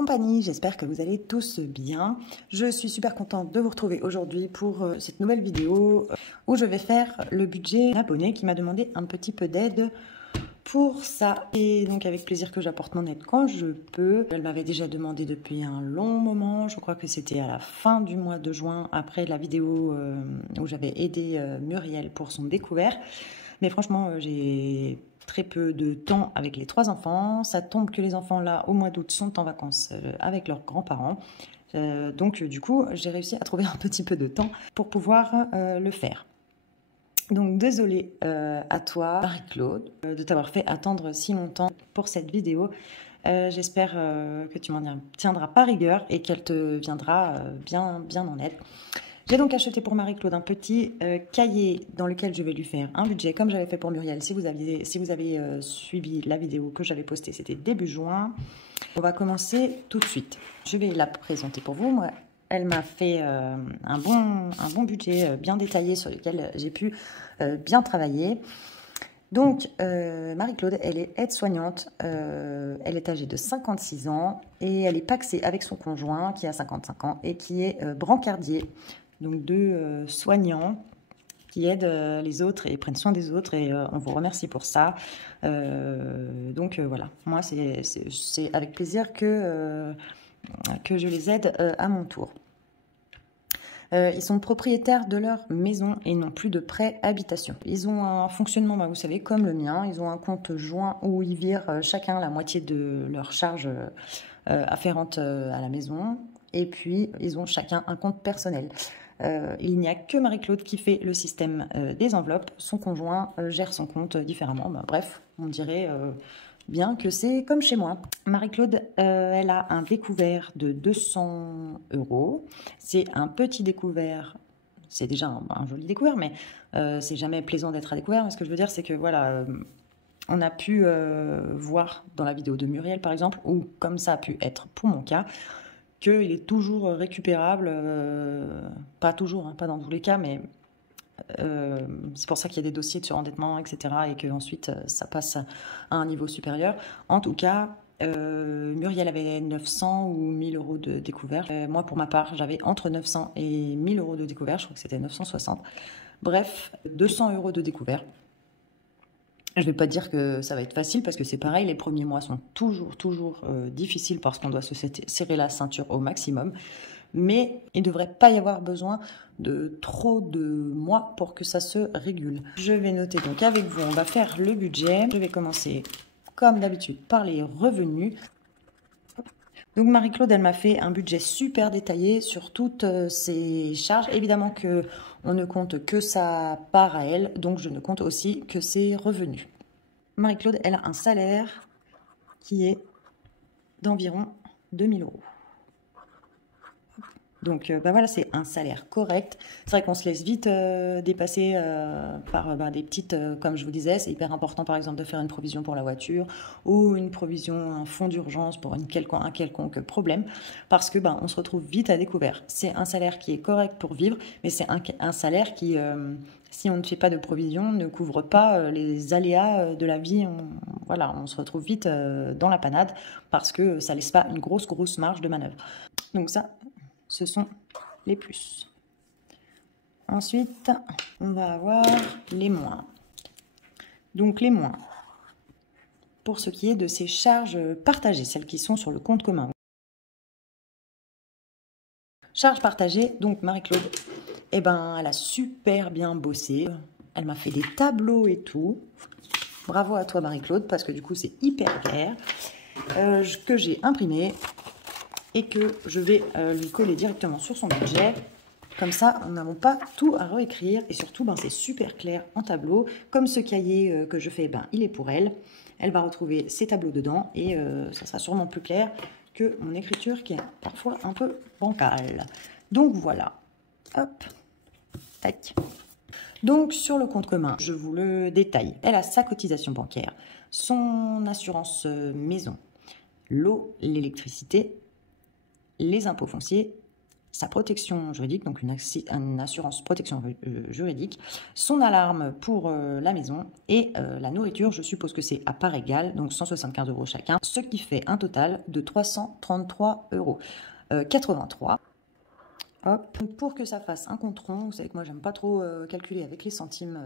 compagnie, j'espère que vous allez tous bien. Je suis super contente de vous retrouver aujourd'hui pour cette nouvelle vidéo où je vais faire le budget d'abonné qui m'a demandé un petit peu d'aide pour ça. Et donc avec plaisir que j'apporte mon aide quand je peux. Elle m'avait déjà demandé depuis un long moment, je crois que c'était à la fin du mois de juin, après la vidéo où j'avais aidé Muriel pour son découvert. Mais franchement, j'ai très peu de temps avec les 3 enfants. Ça tombe que les enfants, là, au mois d'août, sont en vacances avec leurs grands-parents. Donc, du coup, j'ai réussi à trouver un petit peu de temps pour pouvoir le faire. Donc, désolée à toi, Marie-Claude, de t'avoir fait attendre si longtemps pour cette vidéo. J'espère que tu m'en tiendras par rigueur et qu'elle te viendra bien en aide. J'ai donc acheté pour Marie-Claude un petit cahier dans lequel je vais lui faire un budget, comme j'avais fait pour Muriel. Si vous avez suivi la vidéo que j'avais postée, c'était début juin. On va commencer tout de suite. Je vais la présenter pour vous. Moi, elle m'a fait un bon budget bien détaillé sur lequel j'ai pu bien travailler. Donc, Marie-Claude, elle est aide-soignante, elle est âgée de 56 ans et elle est pacsée avec son conjoint qui a 55 ans et qui est brancardier. Donc 2 soignants qui aident les autres et prennent soin des autres et on vous remercie pour ça. Voilà, moi c'est avec plaisir que je les aide à mon tour. Ils sont propriétaires de leur maison et n'ont plus de prêt habitation. Ils ont un fonctionnement, vous savez, comme le mien. Ils ont un compte joint où ils virent chacun la moitié de leurs charges afférentes à la maison. Et puis, ils ont chacun un compte personnel. Il n'y a que Marie-Claude qui fait le système des enveloppes. Son conjoint gère son compte différemment. Bref, on dirait bien que c'est comme chez moi. Marie-Claude, elle a un découvert de 200 €. C'est un petit découvert. C'est déjà un joli découvert, mais c'est jamais plaisant d'être à découvert. Ce que je veux dire, c'est que voilà, on a pu voir dans la vidéo de Muriel, par exemple, ou comme ça a pu être pour mon cas, qu'il est toujours récupérable, pas toujours, hein, pas dans tous les cas, mais c'est pour ça qu'il y a des dossiers de surendettement, etc. et qu'ensuite ça passe à un niveau supérieur. En tout cas, Muriel avait 900 ou 1000 € de découvert. Moi, pour ma part, j'avais entre 900 et 1000 € de découvert. Je crois que c'était 960. Bref, 200 € de découvert. Je ne vais pas dire que ça va être facile parce que c'est pareil, les premiers mois sont toujours difficiles parce qu'on doit se serrer la ceinture au maximum. Mais il ne devrait pas y avoir besoin de trop de mois pour que ça se régule. Je vais noter donc avec vous, on va faire le budget. Je vais commencer comme d'habitude par les revenus. Donc Marie-Claude, elle m'a fait un budget super détaillé sur toutes ses charges. Évidemment que on ne compte que sa part à elle, donc je ne compte aussi que ses revenus. Marie-Claude, elle a un salaire qui est d'environ 2000 €. Donc voilà, c'est un salaire correct. C'est vrai qu'on se laisse vite dépasser par des petites, comme je vous disais, c'est hyper important par exemple de faire une provision pour la voiture ou une provision, un fonds d'urgence pour un quelconque problème, parce que on se retrouve vite à découvert. C'est un salaire qui est correct pour vivre, mais c'est un salaire qui, si on ne fait pas de provision, ne couvre pas les aléas de la vie. Voilà, on se retrouve vite dans la panade parce que ça laisse pas une grosse marge de manœuvre. Donc ça, ce sont les plus. Ensuite, on va avoir les moins. Donc les moins, pour ce qui est de ces charges partagées, celles qui sont sur le compte commun. Charges partagées, donc Marie-Claude, elle a super bien bossé. Elle m'a fait des tableaux et tout. Bravo à toi Marie-Claude, parce que du coup c'est hyper clair, que j'ai imprimé et que je vais lui coller directement sur son budget. Comme ça, nous n'avons pas tout à réécrire. Et surtout, c'est super clair en tableau. Comme ce cahier que je fais, il est pour elle. Elle va retrouver ses tableaux dedans. Et ça sera sûrement plus clair que mon écriture qui est parfois un peu bancale. Donc voilà. Hop. Tac. Donc sur le compte commun, je vous le détaille. Elle a sa cotisation bancaire, son assurance maison, l'eau, l'électricité, les impôts fonciers, sa protection juridique, donc une assurance protection juridique, son alarme pour la maison et la nourriture, je suppose que c'est à part égale, donc 175 € chacun, ce qui fait un total de 333,83 €. Hop. Pour que ça fasse un compte rond, vous savez que moi j'aime pas trop calculer avec les centimes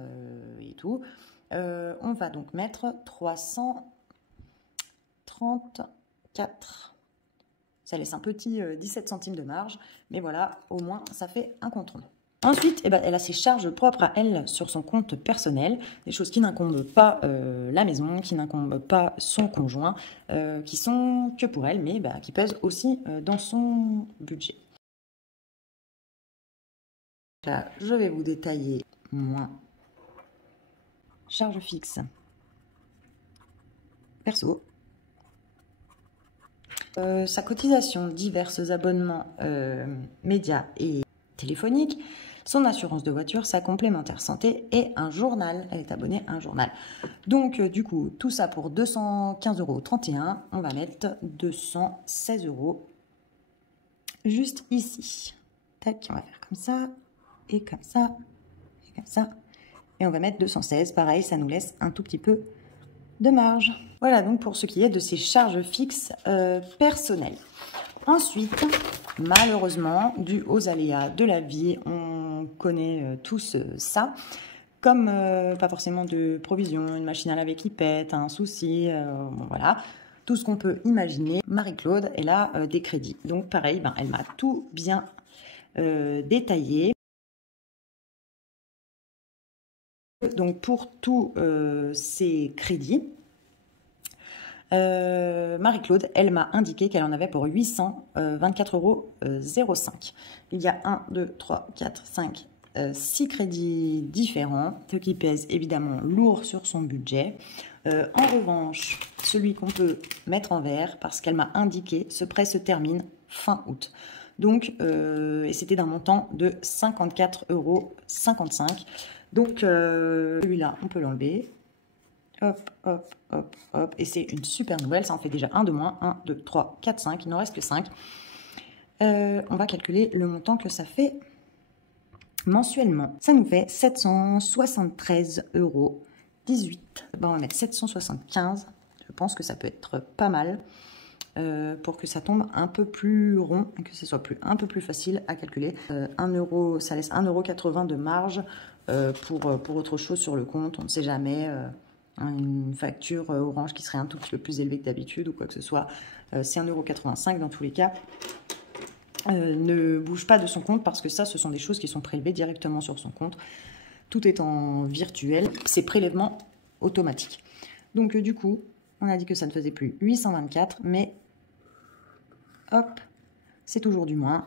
et tout, on va donc mettre 334. Ça laisse un petit 17 centimes de marge, mais voilà, au moins ça fait un compte rond. Ensuite, eh ben, elle a ses charges propres à elle sur son compte personnel, des choses qui n'incombent pas la maison, qui n'incombent pas son conjoint, qui sont que pour elle, mais qui pèsent aussi dans son budget. Là, je vais vous détailler moins. Charge fixe. Perso. Sa cotisation, diverses abonnements médias et téléphoniques, son assurance de voiture, sa complémentaire santé et un journal. Elle est abonnée à un journal. Donc, du coup, tout ça pour 215,31 €. On va mettre 216 € juste ici. Tac, on va faire comme ça, et comme ça, et comme ça. Et on va mettre 216. Pareil, ça nous laisse un tout petit peu de marge. Voilà donc pour ce qui est de ces charges fixes personnelles. Ensuite, malheureusement, dû aux aléas de la vie, on connaît tous ça, comme pas forcément de provision, une machine à laver qui pète, un souci, bon, voilà, tout ce qu'on peut imaginer. Marie-Claude, elle a des crédits. Donc pareil, elle m'a tout bien détaillé. Donc pour tous ces crédits, Marie-Claude, elle m'a indiqué qu'elle en avait pour 824,05 €. Il y a 1, 2, 3, 4, 5, 6 crédits différents, ce qui pèse évidemment lourd sur son budget. En revanche, celui qu'on peut mettre en vert, parce qu'elle m'a indiqué, ce prêt se termine fin août. Donc, et c'était d'un montant de 54,55 €. Donc, celui-là, on peut l'enlever. Hop, hop, hop, hop. Et c'est une super nouvelle. Ça en fait déjà un de moins. 1, 2, 3, 4, 5. Il n'en reste que 5. On va calculer le montant que ça fait mensuellement. Ça nous fait 773,18 €. On va mettre 775. Je pense que ça peut être pas mal. Pour que ça tombe un peu plus rond et que ce soit un peu plus facile à calculer. 1 €, ça laisse 1,80 € de marge pour autre chose sur le compte. On ne sait jamais. Une facture Orange qui serait un tout petit peu plus élevée que d'habitude ou quoi que ce soit. C'est 1,85 € dans tous les cas. Ne bouge pas de son compte parce que ça, ce sont des choses qui sont prélevées directement sur son compte. Tout est en virtuel. C'est prélèvement automatique. Donc du coup, on a dit que ça ne faisait plus 824, mais hop, c'est toujours du moins.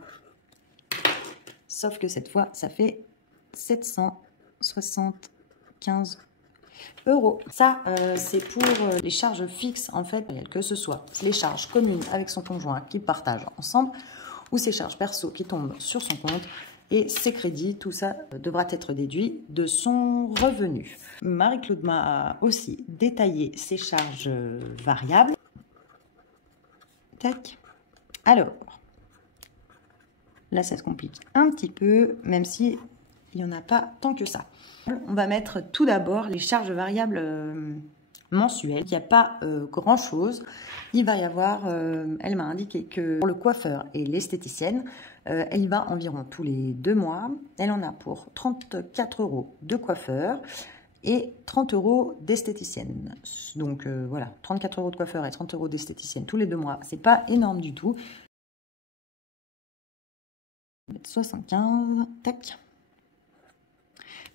Sauf que cette fois, ça fait 775 €. Ça, c'est pour les charges fixes, en fait, que ce soit les charges communes avec son conjoint qu'ils partagent ensemble, ou ses charges perso qui tombent sur son compte, et ses crédits, tout ça devra être déduit de son revenu. Marie-Claude m'a aussi détaillé ses charges variables. Tac. Alors, là, ça se complique un petit peu, même si il n'y en a pas tant que ça. On va mettre tout d'abord les charges variables mensuelles. Il n'y a pas grand-chose. Il va y avoir, elle m'a indiqué que pour le coiffeur et l'esthéticienne, elle y va environ tous les 2 mois. Elle en a pour 34 € de coiffeur et 30 € d'esthéticienne. Donc voilà, 34 € de coiffeur et 30 € d'esthéticienne tous les 2 mois. C'est pas énorme du tout. 75, tac.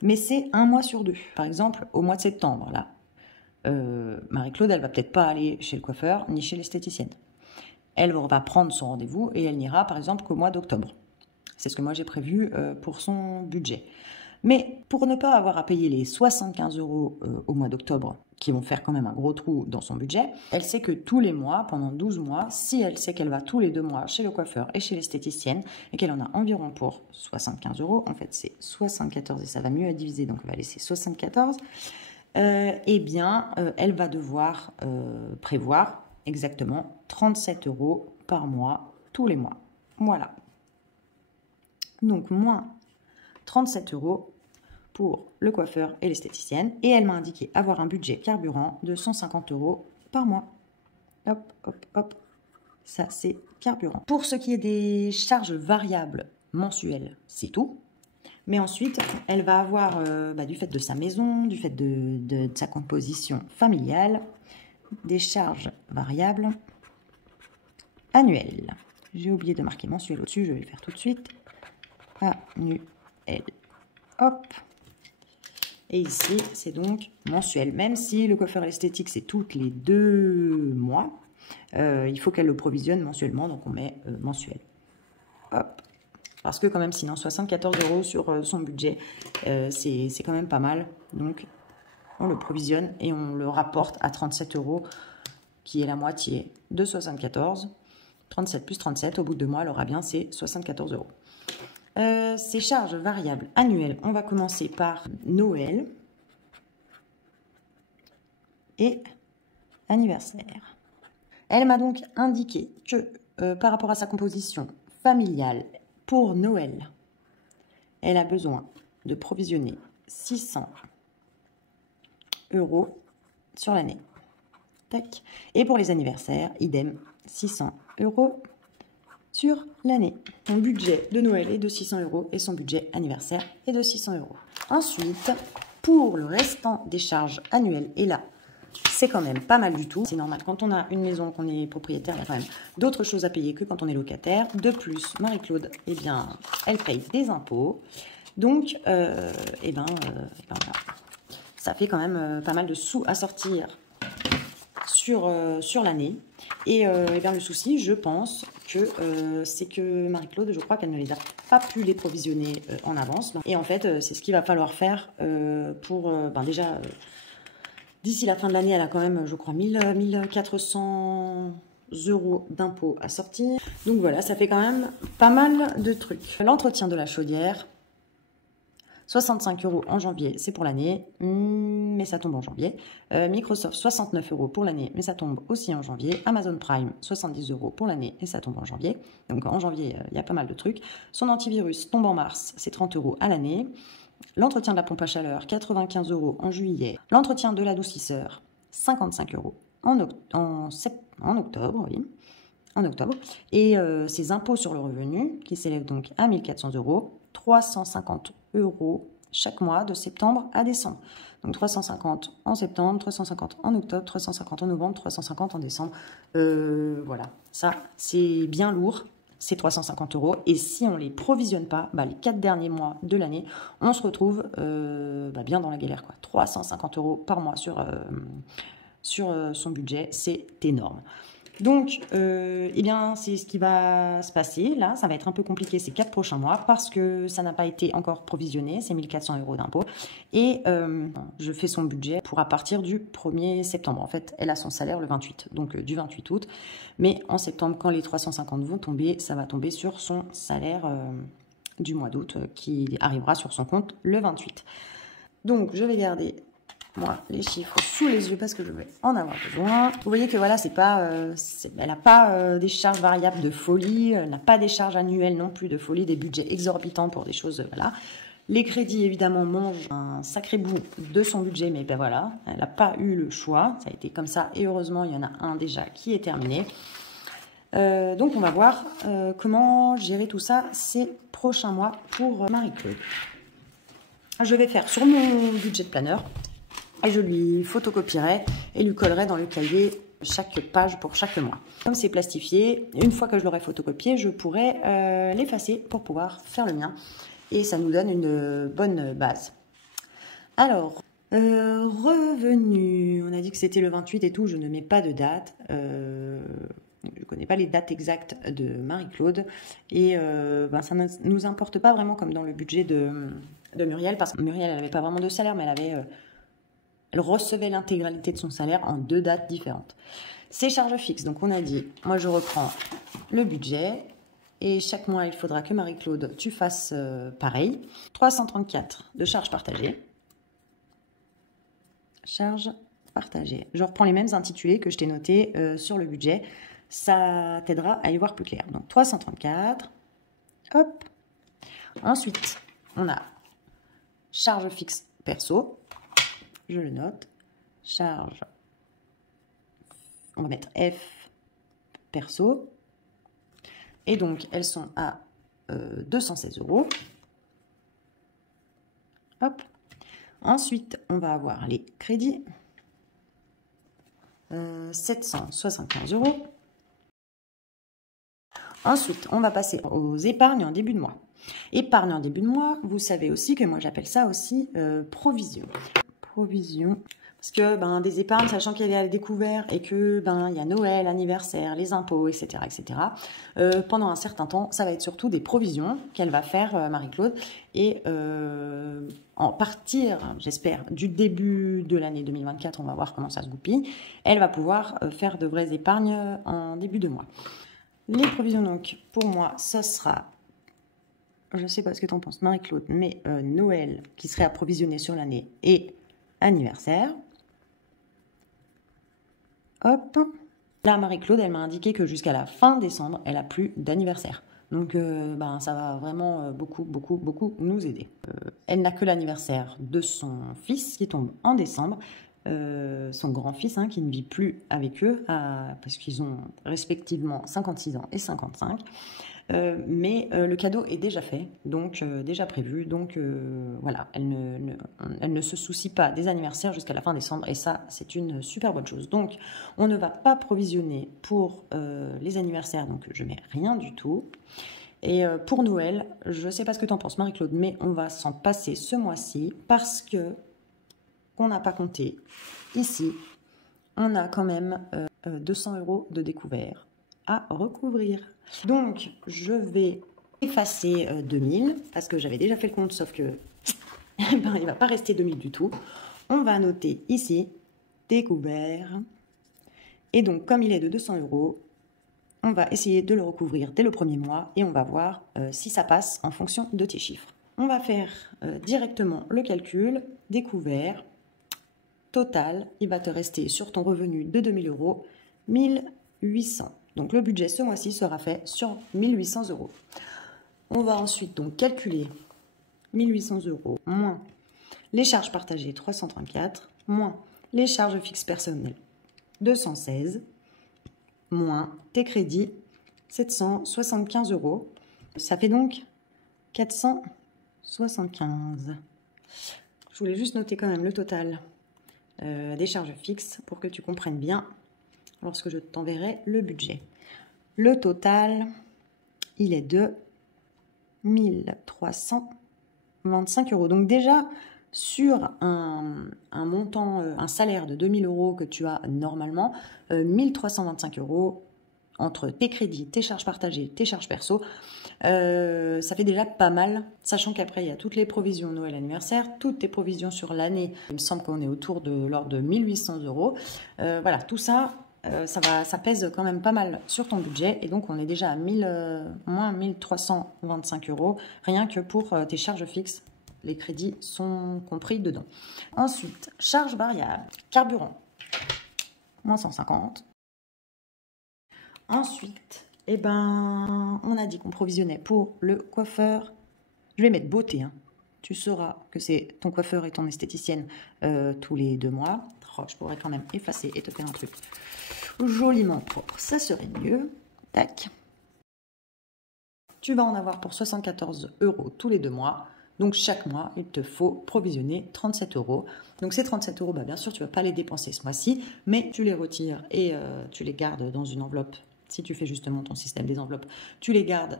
Mais c'est un mois sur 2. Par exemple, au mois de septembre, là, Marie-Claude, elle va peut-être pas aller chez le coiffeur ni chez l'esthéticienne. Elle va prendre son rendez-vous et elle n'ira, par exemple, qu'au mois d'octobre. C'est ce que moi j'ai prévu pour son budget. Mais pour ne pas avoir à payer les 75 € au mois d'octobre, qui vont faire quand même un gros trou dans son budget, elle sait que tous les mois, pendant 12 mois, si elle sait qu'elle va tous les 2 mois chez le coiffeur et chez l'esthéticienne, et qu'elle en a environ pour 75 €, en fait c'est 74 et ça va mieux à diviser, donc on va laisser 74, eh bien elle va devoir prévoir exactement 37 € par mois, tous les mois. Voilà. Donc, moins 37 € pour le coiffeur et l'esthéticienne. Et elle m'a indiqué avoir un budget carburant de 150 € par mois. Hop, hop, hop. Ça, c'est carburant. Pour ce qui est des charges variables mensuelles, c'est tout. Mais ensuite, elle va avoir, du fait de sa maison, du fait de sa composition familiale, des charges variables annuelles. J'ai oublié de marquer mensuel au-dessus, je vais le faire tout de suite. Annuel. Hop. Et ici, c'est donc mensuel. Même si le coiffeur l'esthétique, c'est toutes les 2 mois, il faut qu'elle le provisionne mensuellement, donc on met mensuel. Hop. Parce que quand même, sinon, 74 € sur son budget, c'est quand même pas mal. Donc, on le provisionne et on le rapporte à 37 €, qui est la moitié de 74. 37 plus 37, au bout de 2 mois, elle aura bien ses 74 €. Ces charges variables annuelles, on va commencer par Noël et anniversaire. Elle m'a donc indiqué que par rapport à sa composition familiale, pour Noël, elle a besoin de provisionner 600 € sur l'année. Tac. Et pour les anniversaires, idem, 600 € sur l'année. Son budget de Noël est de 600 € et son budget anniversaire est de 600 €. Ensuite, pour le restant des charges annuelles, et là, c'est quand même pas mal du tout. C'est normal, quand on a une maison, qu'on est propriétaire, il y a quand même d'autres choses à payer que quand on est locataire. De plus, Marie-Claude, eh bien, elle paye des impôts. Donc, voilà. Ça fait quand même pas mal de sous à sortir sur l'année. Et bien, le souci, je pense, que c'est que Marie-Claude, je crois qu'elle ne les a pas pu les provisionner en avance. Et en fait, c'est ce qu'il va falloir faire pour, déjà, d'ici la fin de l'année, elle a quand même, je crois, 1400 € d'impôts à sortir. Donc voilà, ça fait quand même pas mal de trucs. L'entretien de la chaudière, 65 € en janvier, c'est pour l'année, mais ça tombe en janvier. Microsoft, 69 € pour l'année, mais ça tombe aussi en janvier. Amazon Prime, 70 € pour l'année, et ça tombe en janvier. Donc en janvier, il y a pas mal de trucs. Son antivirus tombe en mars, c'est 30 € à l'année. L'entretien de la pompe à chaleur, 95 € en juillet. L'entretien de l'adoucisseur, 55 € en octobre, oui. En octobre. Et ses impôts sur le revenu, qui s'élèvent donc à 1400 €, 350 € chaque mois de septembre à décembre. Donc 350 en septembre, 350 en octobre, 350 en novembre, 350 en décembre. Voilà, ça c'est bien lourd, ces 350 €. Et si on ne les provisionne pas, les 4 derniers mois de l'année, on se retrouve bien dans la galère, quoi. 350 € par mois sur son budget, c'est énorme. Donc, c'est ce qui va se passer. Là, ça va être un peu compliqué ces 4 prochains mois parce que ça n'a pas été encore provisionné, c'est 1400 € d'impôts. Et je fais son budget pour à partir du 1er septembre. En fait, elle a son salaire le 28, donc du 28 août. Mais en septembre, quand les 350 vont tomber, ça va tomber sur son salaire du mois d'août qui arrivera sur son compte le 28. Donc, je vais garder les chiffres sous les yeux parce que je vais en avoir besoin. Vous voyez que voilà, elle n'a pas des charges variables de folie, elle n'a pas des charges annuelles non plus de folie, des budgets exorbitants pour des choses, voilà. Les crédits, évidemment, mangent un sacré bout de son budget, mais voilà, elle n'a pas eu le choix, ça a été comme ça, et heureusement, il y en a un déjà qui est terminé. Donc, on va voir comment gérer tout ça ces prochains mois pour Marie-Claude. Je vais faire sur mon budget de planeur, et je lui photocopierai et lui collerai dans le cahier chaque page pour chaque mois. Comme c'est plastifié, une fois que je l'aurai photocopié, je pourrai l'effacer pour pouvoir faire le mien. Et ça nous donne une bonne base. Alors, revenu, on a dit que c'était le 28 et tout, je ne mets pas de date. Je ne connais pas les dates exactes de Marie-Claude. Et ça ne nous importe pas vraiment comme dans le budget de Muriel, parce que Muriel, elle n'avait pas vraiment de salaire, mais elle recevait l'intégralité de son salaire en 2 dates différentes. Ces charges fixes, donc on a dit, moi je reprends le budget, et chaque mois il faudra que Marie-Claude, tu fasses pareil. 334 de charges partagées. Charges partagées. Je reprends les mêmes intitulés que je t'ai notés sur le budget. Ça t'aidera à y voir plus clair. Donc 334, hop. Ensuite, on a charge fixe perso. Je le note. Charge, on va mettre F perso. Et donc, elles sont à 216 €. Hop. Ensuite, on va avoir les crédits. 775 €. Ensuite, on va passer aux épargnes en début de mois. Épargne en début de mois, vous savez aussi que moi j'appelle ça aussi provision. Provision. Parce que des épargnes, sachant qu'elle est à découvert et que il y a Noël, anniversaire, les impôts, etc., etc. Pendant un certain temps, ça va être surtout des provisions qu'elle va faire Marie-Claude et en partir, j'espère, du début de l'année 2024, on va voir comment ça se goupille. Elle va pouvoir faire de vraies épargnes en début de mois. Les provisions donc, pour moi, ce sera, je sais pas ce que tu en penses Marie-Claude, mais Noël qui serait approvisionné sur l'année et anniversaire. Hop. Là, Marie-Claude, elle m'a indiqué que jusqu'à la fin décembre, elle n'a plus d'anniversaire. Donc, ça va vraiment beaucoup nous aider. Elle n'a que l'anniversaire de son fils qui tombe en décembre. Son grand-fils qui ne vit plus avec eux, parce qu'ils ont respectivement 56 ans et 55. Mais le cadeau est déjà fait, donc déjà prévu, donc voilà, elle ne se soucie pas des anniversaires jusqu'à la fin décembre, et ça, c'est une super bonne chose. Donc, on ne va pas provisionner pour les anniversaires, donc je mets rien du tout. Et pour Noël, je ne sais pas ce que tu en penses, Marie-Claude, mais on va s'en passer ce mois-ci, parce que on n'a pas compté ici, on a quand même 200 € de découvert à recouvrir. Donc, je vais effacer 2000, parce que j'avais déjà fait le compte, sauf que il ne va pas rester 2000 du tout. On va noter ici, découvert. Et donc, comme il est de 200 €, on va essayer de le recouvrir dès le premier mois, et on va voir si ça passe en fonction de tes chiffres. On va faire directement le calcul, découvert, total, il va te rester sur ton revenu de 2000 €, 1800. Donc le budget ce mois-ci sera fait sur 1800 €. On va ensuite donc calculer 1800 € moins les charges partagées 334, moins les charges fixes personnelles 216, moins tes crédits 775 €. Ça fait donc 475. Je voulais juste noter quand même le total des charges fixes pour que tu comprennes bien lorsque je t'enverrai le budget. Le total, il est de 1325 €. Donc déjà, sur un montant, un salaire de 2000 € que tu as normalement, 1325 € entre tes crédits, tes charges partagées, tes charges perso, ça fait déjà pas mal, sachant qu'après il y a toutes les provisions Noël anniversaire, toutes tes provisions sur l'année, il me semble qu'on est autour de l'ordre de 1800 €. Voilà, tout ça, ça pèse quand même pas mal sur ton budget, et donc on est déjà à moins 1325 € rien que pour tes charges fixes. Les crédits sont compris dedans. Ensuite, charges variables, carburant, moins 150. Ensuite, on a dit qu'on provisionnait pour le coiffeur. Je vais mettre beauté. Tu sauras que c'est ton coiffeur et ton esthéticienne tous les 2 mois. Oh, je pourrais quand même effacer et te faire un truc joliment propre. Ça serait mieux. Tac. Tu vas en avoir pour 74 € tous les 2 mois. Donc, chaque mois, il te faut provisionner 37 €. Donc, ces 37 €, bien sûr, tu ne vas pas les dépenser ce mois-ci, mais tu les retires et tu les gardes dans une enveloppe. Si tu fais justement ton système des enveloppes, tu les gardes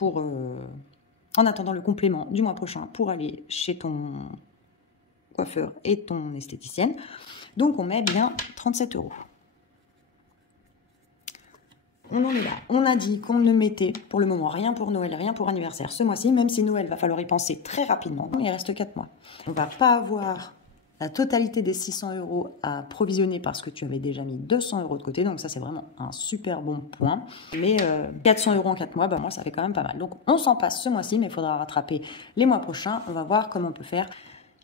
en attendant le complément du mois prochain pour aller chez ton coiffeur et ton esthéticienne. Donc, on met bien 37 €. On en est là. On a dit qu'on ne mettait pour le moment rien pour Noël, rien pour anniversaire ce mois-ci, même si Noël va falloir y penser très rapidement. Il reste 4 mois. On ne va pas avoir la totalité des 600 € à provisionner parce que tu avais déjà mis 200 € de côté. Donc ça, c'est vraiment un super bon point. Mais 400 € en 4 mois, moi, ça fait quand même pas mal. Donc on s'en passe ce mois-ci, mais il faudra rattraper les mois prochains. On va voir comment on peut faire.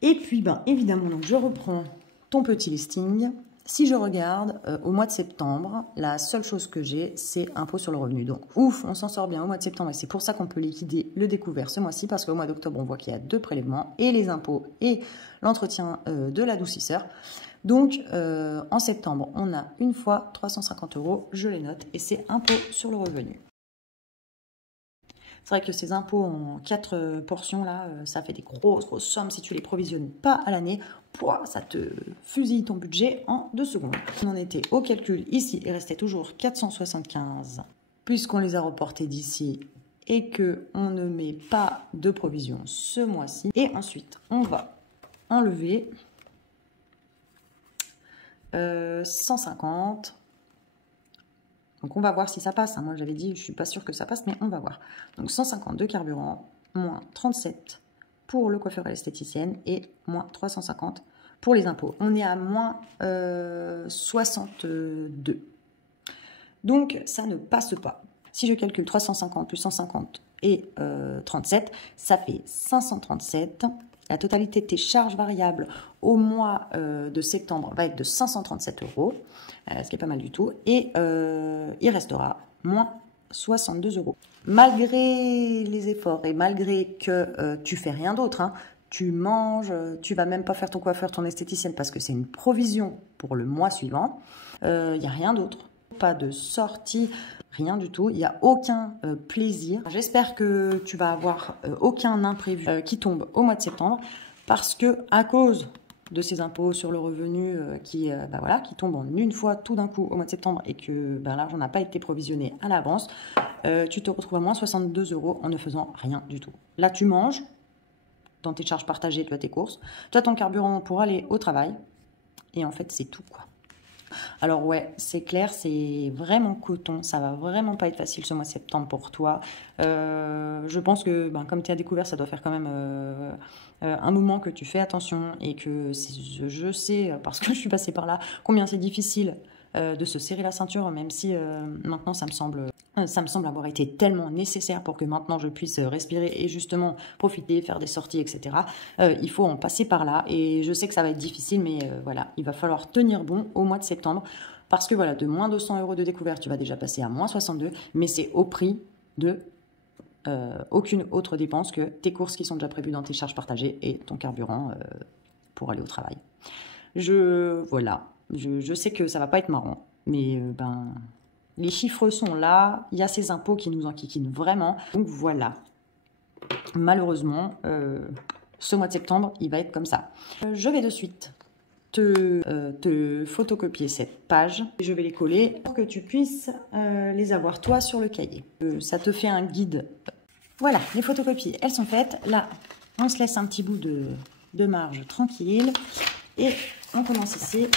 Et puis, évidemment, donc, je reprends ton petit listing. Si je regarde au mois de septembre, la seule chose que j'ai, c'est impôt sur le revenu. Donc, ouf, on s'en sort bien au mois de septembre et c'est pour ça qu'on peut liquider le découvert ce mois-ci parce qu'au mois d'octobre, on voit qu'il y a 2 prélèvements et les impôts et l'entretien de l'adoucisseur. Donc, en septembre, on a une fois 350 €, je les note, et c'est impôt sur le revenu. C'est vrai que ces impôts en 4 portions, là, ça fait des grosses sommes. Si tu les provisionnes pas à l'année, ça te fusille ton budget en 2 secondes. On en était au calcul ici, il restait toujours 475, puisqu'on les a reportés d'ici et qu'on ne met pas de provision ce mois-ci. Et ensuite, on va enlever 150. Donc, on va voir si ça passe. Moi, j'avais dit, je ne suis pas sûre que ça passe, mais on va voir. Donc, 150 de carburant, moins 37 pour le coiffeur et l'esthéticienne et moins 350 pour les impôts. On est à moins 62. Donc, ça ne passe pas. Si je calcule 350 plus 150 et 37, ça fait 537. La totalité de tes charges variables au mois de septembre va être de 537 €, ce qui est pas mal du tout. Et il restera moins 62 €. Malgré les efforts et malgré que tu fais rien d'autre, hein, tu manges, tu vas même pas faire ton coiffeur, ton esthéticienne parce que c'est une provision pour le mois suivant. Il n'y a rien d'autre. Pas de sortie, rien du tout. Il n'y a aucun plaisir. J'espère que tu vas avoir aucun imprévu qui tombe au mois de septembre parce que à cause de ces impôts sur le revenu qui tombent en une fois tout d'un coup au mois de septembre et que l'argent n'a pas été provisionné à l'avance, tu te retrouves à moins 62 € en ne faisant rien du tout. Là, tu manges dans tes charges partagées, tu as tes courses, tu as ton carburant pour aller au travail et en fait, c'est tout, quoi. Alors ouais, c'est clair, c'est vraiment coton, ça va vraiment pas être facile ce mois de septembre pour toi. Je pense que comme tu as découvert, ça doit faire quand même un moment que tu fais attention et que je sais, parce que je suis passée par là, combien c'est difficile de se serrer la ceinture, même si maintenant ça me semble avoir été tellement nécessaire pour que maintenant je puisse respirer et justement profiter, faire des sorties, etc. Il faut en passer par là et je sais que ça va être difficile, mais voilà, il va falloir tenir bon au mois de septembre parce que voilà, de moins 200 € de découvert, tu vas déjà passer à moins 62, mais c'est au prix de aucune autre dépense que tes courses qui sont déjà prévues dans tes charges partagées et ton carburant pour aller au travail. Je sais que ça va pas être marrant, mais les chiffres sont là, il y a ces impôts qui nous enquiquinent vraiment. Donc voilà, malheureusement, ce mois de septembre, il va être comme ça. Je vais de suite te photocopier cette page. Je vais les coller pour que tu puisses les avoir toi sur le cahier. Ça te fait un guide. Voilà, les photocopies, elles sont faites. Là, on se laisse un petit bout de marge tranquille. Et on commence ici.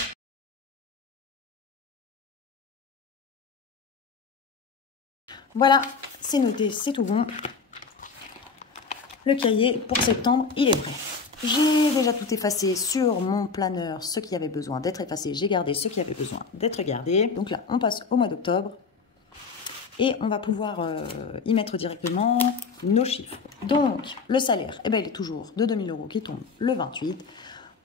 Voilà, c'est noté, c'est tout bon. Le cahier pour septembre, il est prêt. J'ai déjà tout effacé sur mon planeur, ce qui avait besoin d'être effacé. J'ai gardé ce qui avait besoin d'être gardé. Donc là, on passe au mois d'octobre. Et on va pouvoir y mettre directement nos chiffres. Donc, le salaire, il est toujours de 2000 € qui tombe le 28.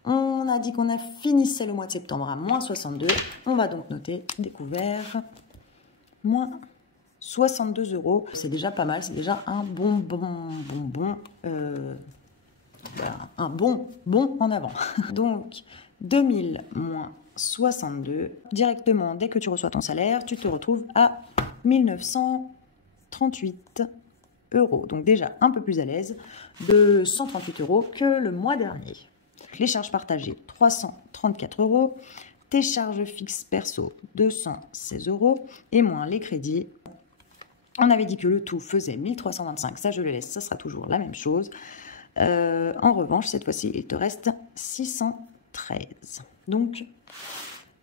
On a dit qu'on a finissait le mois de septembre à moins 62. On va donc noter découvert moins 62 €. C'est déjà pas mal, c'est déjà un bon en avant. Donc, 2000 moins 62. Directement, dès que tu reçois ton salaire, tu te retrouves à 1938 €. Donc déjà un peu plus à l'aise, de 138 € que le mois dernier. Les charges partagées, 334 €. Tes charges fixes perso, 216 €. Et moins les crédits. On avait dit que le tout faisait 1325. Ça, je le laisse, ça sera toujours la même chose. En revanche, cette fois-ci, il te reste 613. Donc,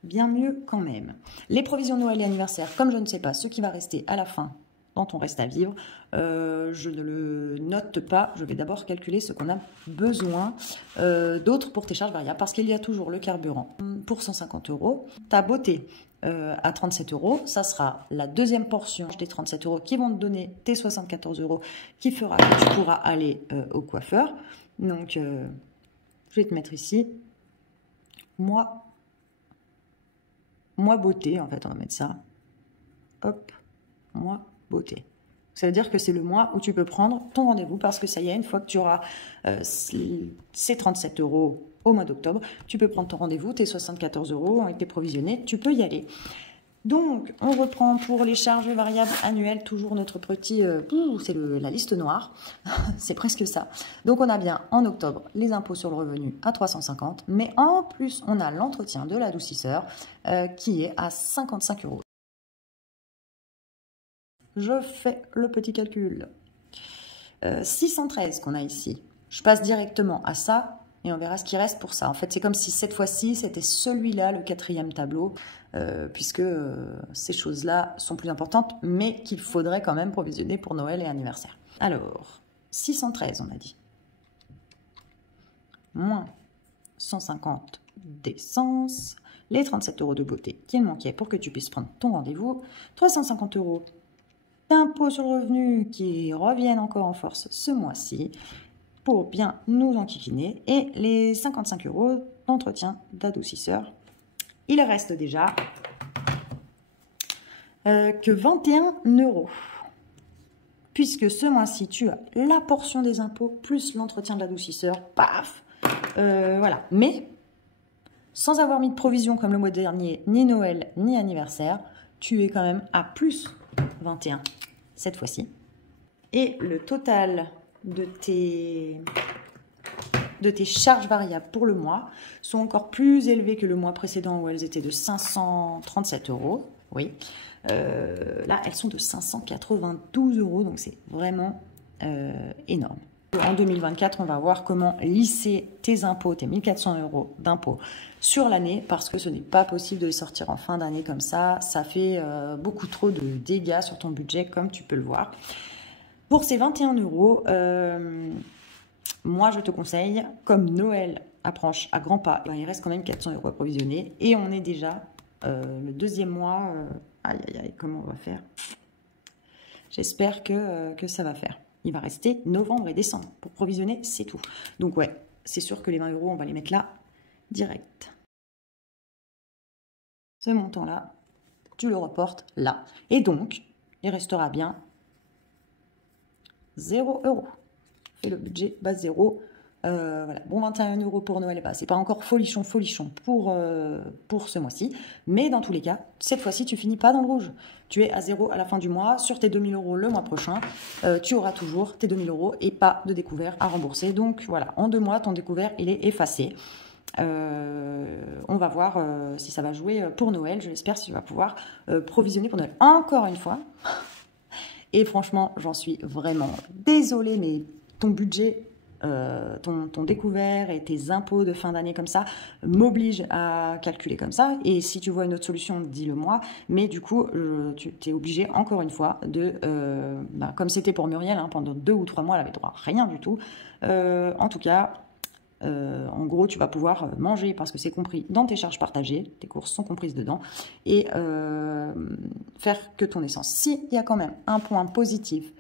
bien mieux quand même. Les provisions de Noël et anniversaire, comme je ne sais pas ce qui va rester à la fin dans ton reste à vivre, je ne le note pas. Je vais d'abord calculer ce qu'on a besoin d'autres pour tes charges variables, parce qu'il y a toujours le carburant pour 150 €. Ta beauté à 37 €, ça sera la deuxième portion des 37 € qui vont te donner tes 74 € qui fera que tu pourras aller au coiffeur. Donc, je vais te mettre ici. Moi, mois beauté, en fait, on va mettre ça. Hop, mois beauté. Ça veut dire que c'est le mois où tu peux prendre ton rendez-vous parce que ça y est, une fois que tu auras ces 37 € au mois d'octobre, tu peux prendre ton rendez-vous, tes 74 € ont été provisionnés, tu peux y aller. Donc, on reprend pour les charges variables annuelles, toujours notre petit... c'est la liste noire, c'est presque ça. Donc, on a bien en octobre les impôts sur le revenu à 350, mais en plus, on a l'entretien de l'adoucisseur qui est à 55 €. Je fais le petit calcul. 613 qu'on a ici. Je passe directement à ça et on verra ce qui reste pour ça. En fait, c'est comme si cette fois-ci, c'était celui-là, le 4e tableau, puisque ces choses-là sont plus importantes, mais qu'il faudrait quand même provisionner pour Noël et anniversaire. Alors, 613, on a dit. Moins 150 d'essence, les 37 € de beauté qu'il manquait pour que tu puisses prendre ton rendez-vous, 350 € d'impôts sur le revenu qui reviennent encore en force ce mois-ci pour bien nous enquiquiner et les 55 € d'entretien d'adoucisseur. Il reste déjà que 21 €. Puisque ce mois-ci, tu as la portion des impôts plus l'entretien de l'adoucisseur. Paf, voilà. Mais sans avoir mis de provision comme le mois dernier, ni Noël, ni anniversaire, tu es quand même à plus 21 cette fois-ci. Et le total de tes charges variables pour le mois sont encore plus élevées que le mois précédent où elles étaient de 537 €. Oui. Là, elles sont de 592 €, donc c'est vraiment énorme. En 2024, on va voir comment lisser tes impôts, tes 1400 € d'impôts sur l'année, parce que ce n'est pas possible de les sortir en fin d'année comme ça. Ça fait beaucoup trop de dégâts sur ton budget, comme tu peux le voir. Pour ces 21 €, moi, je te conseille, comme Noël approche à grands pas, il reste quand même 400 € à provisionner, et on est déjà le 2e mois. Aïe, aïe, aïe, comment on va faire? J'espère que ça va faire. Il va rester novembre et décembre. Pour provisionner, c'est tout. Donc ouais, c'est sûr que les 20 €, on va les mettre là, direct. Ce montant-là, tu le reportes là. Et donc, il restera bien 0 €. Et le budget base 0. Voilà. Bon, 21 € pour Noël, c'est pas encore folichon pour ce mois-ci. Mais dans tous les cas, cette fois-ci, tu finis pas dans le rouge. Tu es à 0 à la fin du mois. Sur tes 2000 € le mois prochain, tu auras toujours tes 2000 € et pas de découvert à rembourser. Donc voilà, en 2 mois, ton découvert, il est effacé. On va voir si ça va jouer pour Noël. Je l'espère, si tu vas pouvoir provisionner pour Noël. Encore une fois. Et franchement, j'en suis vraiment désolée, mais ton budget... ton découvert et tes impôts de fin d'année comme ça m'obligent à calculer comme ça. Et si tu vois une autre solution, dis-le moi. Mais du coup, tu es obligé encore une fois de, comme c'était pour Muriel, hein, pendant 2 ou 3 mois, elle avait droit à rien du tout. En tout cas, en gros, tu vas pouvoir manger parce que c'est compris dans tes charges partagées, tes courses sont comprises dedans, et faire que ton essence. S'il y a quand même un point positif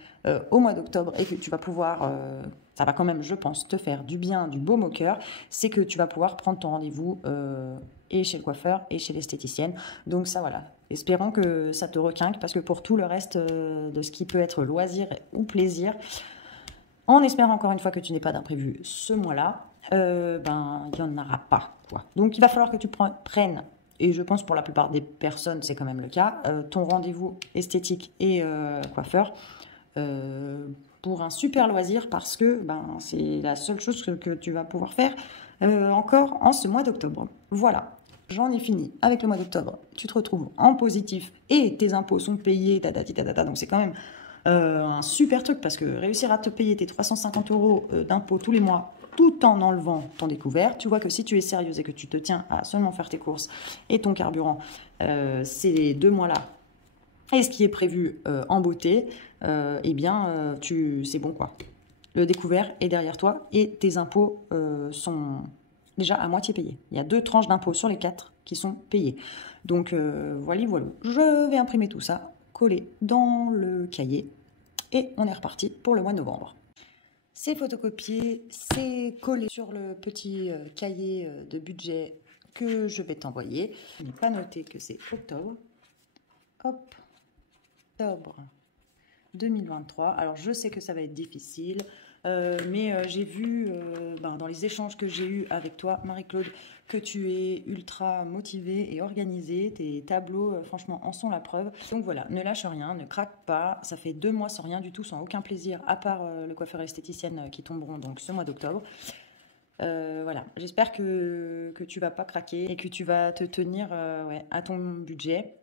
au mois d'octobre et que tu vas pouvoir... ça va quand même, je pense, te faire du bien, du baume au cœur, c'est que tu vas pouvoir prendre ton rendez-vous et chez le coiffeur et chez l'esthéticienne. Donc ça, voilà. Espérons que ça te requinque, parce que pour tout le reste de ce qui peut être loisir ou plaisir, en espérant encore une fois que tu n'aies pas d'imprévu ce mois-là, il n'y en aura pas, quoi. Donc il va falloir que tu prennes, et je pense pour la plupart des personnes, c'est quand même le cas, ton rendez-vous esthétique et coiffeur, pour un super loisir, parce que c'est la seule chose que tu vas pouvoir faire encore en ce mois d'octobre. Voilà, j'en ai fini avec le mois d'octobre. Tu te retrouves en positif et tes impôts sont payés, donc c'est quand même un super truc, parce que réussir à te payer tes 350 € d'impôts tous les mois tout en enlevant ton découvert, tu vois que si tu es sérieuse et que tu te tiens à seulement faire tes courses et ton carburant ces 2 mois-là, et ce qui est prévu en beauté, c'est bon, quoi. Le découvert est derrière toi et tes impôts sont déjà à moitié payés. Il y a 2 tranches d'impôts sur les 4 qui sont payées. Donc voilà. Je vais imprimer tout ça, coller dans le cahier et on est reparti pour le mois de novembre. C'est photocopié, c'est collé sur le petit cahier de budget que je vais t'envoyer. Je n'ai pas noté que c'est octobre. Hop, octobre 2023. Alors, je sais que ça va être difficile, mais j'ai vu dans les échanges que j'ai eus avec toi, Marie-Claude, que tu es ultra motivée et organisée. Tes tableaux, franchement, en sont la preuve. Donc voilà, ne lâche rien, ne craque pas. Ça fait 2 mois sans rien du tout, sans aucun plaisir, à part le coiffeur et l'esthéticienne qui tomberont donc ce mois d'octobre. Voilà, j'espère que tu vas pas craquer et que tu vas te tenir à ton budget.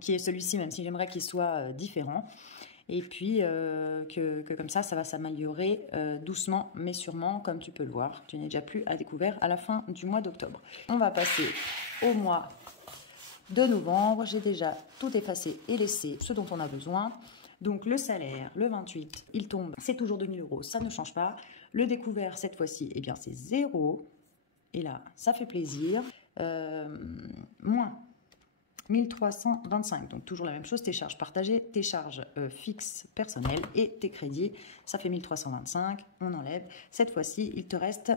Qui est celui-ci, même si j'aimerais qu'il soit différent. Et puis, que comme ça va s'améliorer doucement, mais sûrement, comme tu peux le voir. Tu n'es déjà plus à découvert à la fin du mois d'octobre. On va passer au mois de novembre. J'ai déjà tout effacé et laissé ce dont on a besoin. Donc, le salaire, le 28, il tombe. C'est toujours 2 000 €, ça ne change pas. Le découvert, cette fois-ci, eh bien, c'est 0. Et là, ça fait plaisir. Moins 1325, donc toujours la même chose, tes charges partagées, tes charges fixes personnelles et tes crédits, ça fait 1325, on enlève. Cette fois-ci, il te reste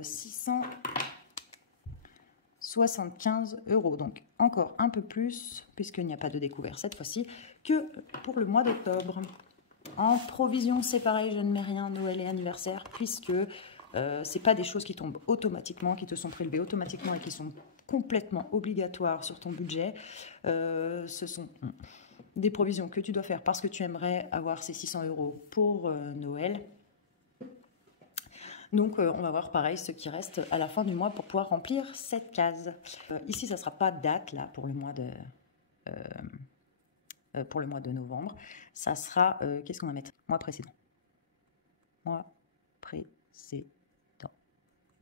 675 €, donc encore un peu plus, puisqu'il n'y a pas de découvert cette fois-ci, que pour le mois d'octobre. En provision, c'est pareil, je ne mets rien Noël et anniversaire, puisque c'est pas des choses qui tombent automatiquement, qui te sont prélevées automatiquement et qui sont complètement obligatoires sur ton budget. Ce sont des provisions que tu dois faire parce que tu aimerais avoir ces 600 € pour Noël. Donc, on va voir pareil ce qui reste à la fin du mois pour pouvoir remplir cette case. Ici, ça ne sera pas date là pour le mois de novembre. Ça sera, qu'est-ce qu'on va mettre? Mois précédent. Mois précédent.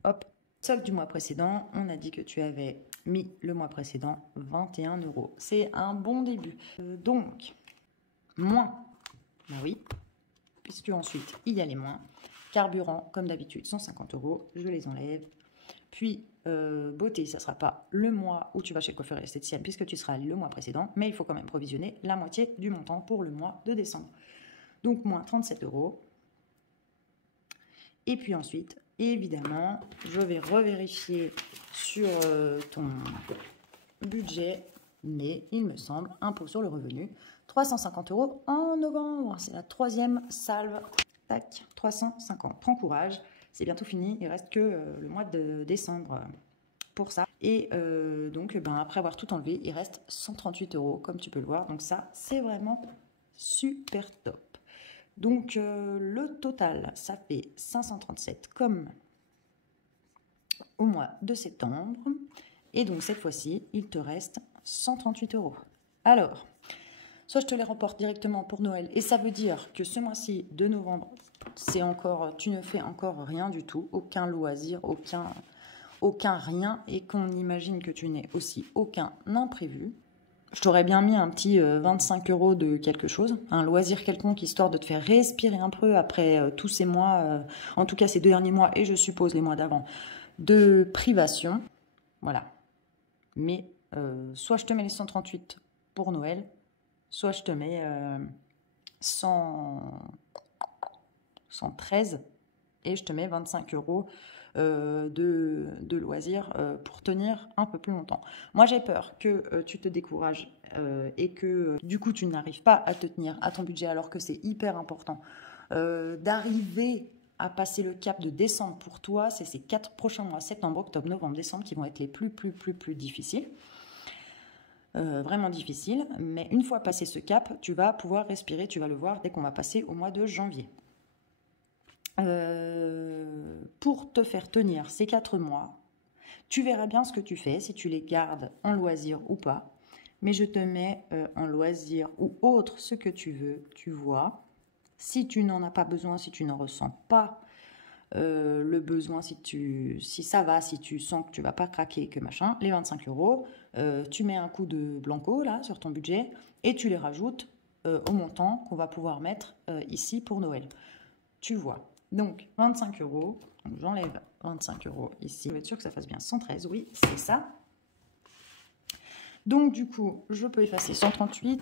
Hop. Solde du mois précédent, on a dit que tu avais mis le mois précédent 21 €. C'est un bon début. Donc, moins, bah oui, puisque ensuite il y a les moins. Carburant, comme d'habitude, 150 €, je les enlève. Puis, beauté, ça ne sera pas le mois où tu vas chez le coiffeur et l'esthéticienne, puisque tu seras allé le mois précédent, mais il faut quand même provisionner la moitié du montant pour le mois de décembre. Donc, moins 37 €. Et puis ensuite, évidemment, je vais revérifier sur ton budget, mais il me semble, impôt sur le revenu, 350 € en novembre. C'est la 3e salve. Tac, 350. Prends courage, c'est bientôt fini. Il reste que le mois de décembre pour ça. Et donc, après avoir tout enlevé, il reste 138 €, comme tu peux le voir. Donc ça, c'est vraiment super top. Donc, le total, ça fait 537 comme au mois de septembre. Et donc, cette fois-ci, il te reste 138 €. Alors, soit je te les remporte directement pour Noël. Et ça veut dire que ce mois-ci de novembre, c'est encore, tu ne fais encore rien du tout. Aucun loisir, aucun rien. Et qu'on imagine que tu n'aies aussi aucun imprévu. Je t'aurais bien mis un petit 25 € de quelque chose, un loisir quelconque, histoire de te faire respirer un peu après tous ces mois, en tout cas ces 2 derniers mois, et je suppose les mois d'avant, de privation. Voilà. Mais soit je te mets les 138 pour Noël, soit je te mets 113 et je te mets 25 € de loisirs pour tenir un peu plus longtemps. Moi, j'ai peur que tu te décourages et que du coup, tu n'arrives pas à te tenir à ton budget alors que c'est hyper important d'arriver à passer le cap de décembre pour toi. C'est ces 4 prochains mois, septembre, octobre, novembre, décembre, qui vont être les plus difficiles. Vraiment difficiles. Mais une fois passé ce cap, tu vas pouvoir respirer, tu vas le voir dès qu'on va passer au mois de janvier. Pour te faire tenir ces 4 mois, tu verras bien ce que tu fais, si tu les gardes en loisir ou pas. Mais je te mets en loisir ou autre ce que tu veux, tu vois. Si tu n'en as pas besoin, si tu n'en ressens pas le besoin, si ça va, si tu sens que tu vas pas craquer, que machin, les 25 €, tu mets un coup de blanco là sur ton budget et tu les rajoutes au montant qu'on va pouvoir mettre ici pour Noël. Tu vois. Donc, 25 €. Donc, j'enlève 25 € ici. Je vais être sûr que ça fasse bien 113. Oui, c'est ça. Donc, du coup, je peux effacer 138.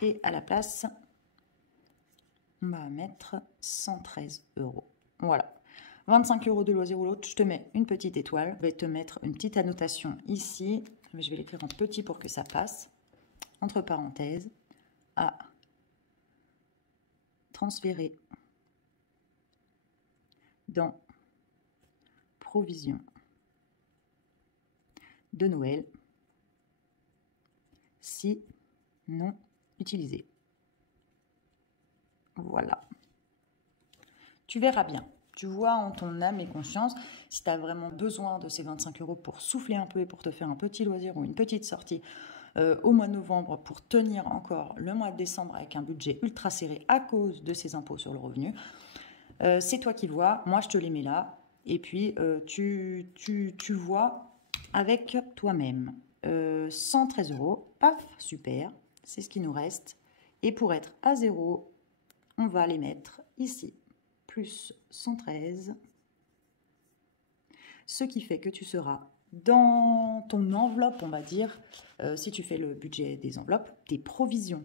Et à la place, On va mettre 113 €. Voilà. 25 € de loisir ou l'autre, je te mets une petite étoile. Je vais te mettre une petite annotation ici. Je vais l'écrire en petit pour que ça passe. Entre parenthèses, à transférer dans provision de Noël si non utilisé. Voilà. Tu verras bien. Tu vois en ton âme et conscience si tu as vraiment besoin de ces 25 € pour souffler un peu et pour te faire un petit loisir ou une petite sortie au mois de novembre pour tenir encore le mois de décembre avec un budget ultra serré à cause de ces impôts sur le revenu. C'est toi qui vois, moi je te les mets là et puis tu vois avec toi-même. 113 €, paf, super, c'est ce qui nous reste. Et pour être à 0, on va les mettre ici, plus 113, ce qui fait que tu seras dans ton enveloppe, on va dire, si tu fais le budget des enveloppes, tes provisions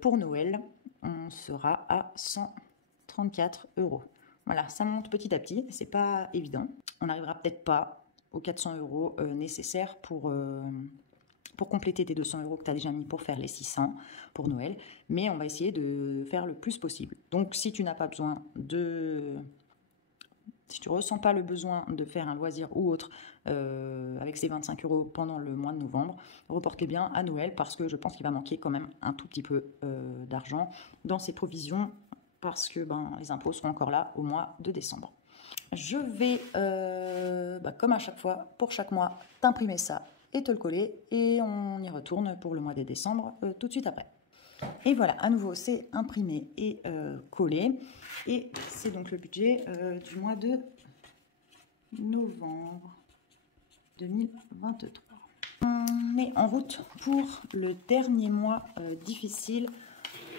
pour Noël, on sera à 134 €. Voilà, ça monte petit à petit, c'est pas évident. On n'arrivera peut-être pas aux 400 € nécessaires pour compléter tes 200 € que tu as déjà mis pour faire les 600 pour Noël, mais on va essayer de faire le plus possible. Donc si tu n'as pas besoin de... Si tu ne ressens pas le besoin de faire un loisir ou autre avec ces 25 € pendant le mois de novembre, reportez bien à Noël parce que je pense qu'il va manquer quand même un tout petit peu d'argent dans ces provisions parce que les impôts seront encore là au mois de décembre. Je vais, comme à chaque fois, pour chaque mois, t'imprimer ça et te le coller et on y retourne pour le mois de décembre tout de suite après. Et voilà, à nouveau, c'est imprimé et collé. Et c'est donc le budget du mois de novembre 2023. On est en route pour le dernier mois difficile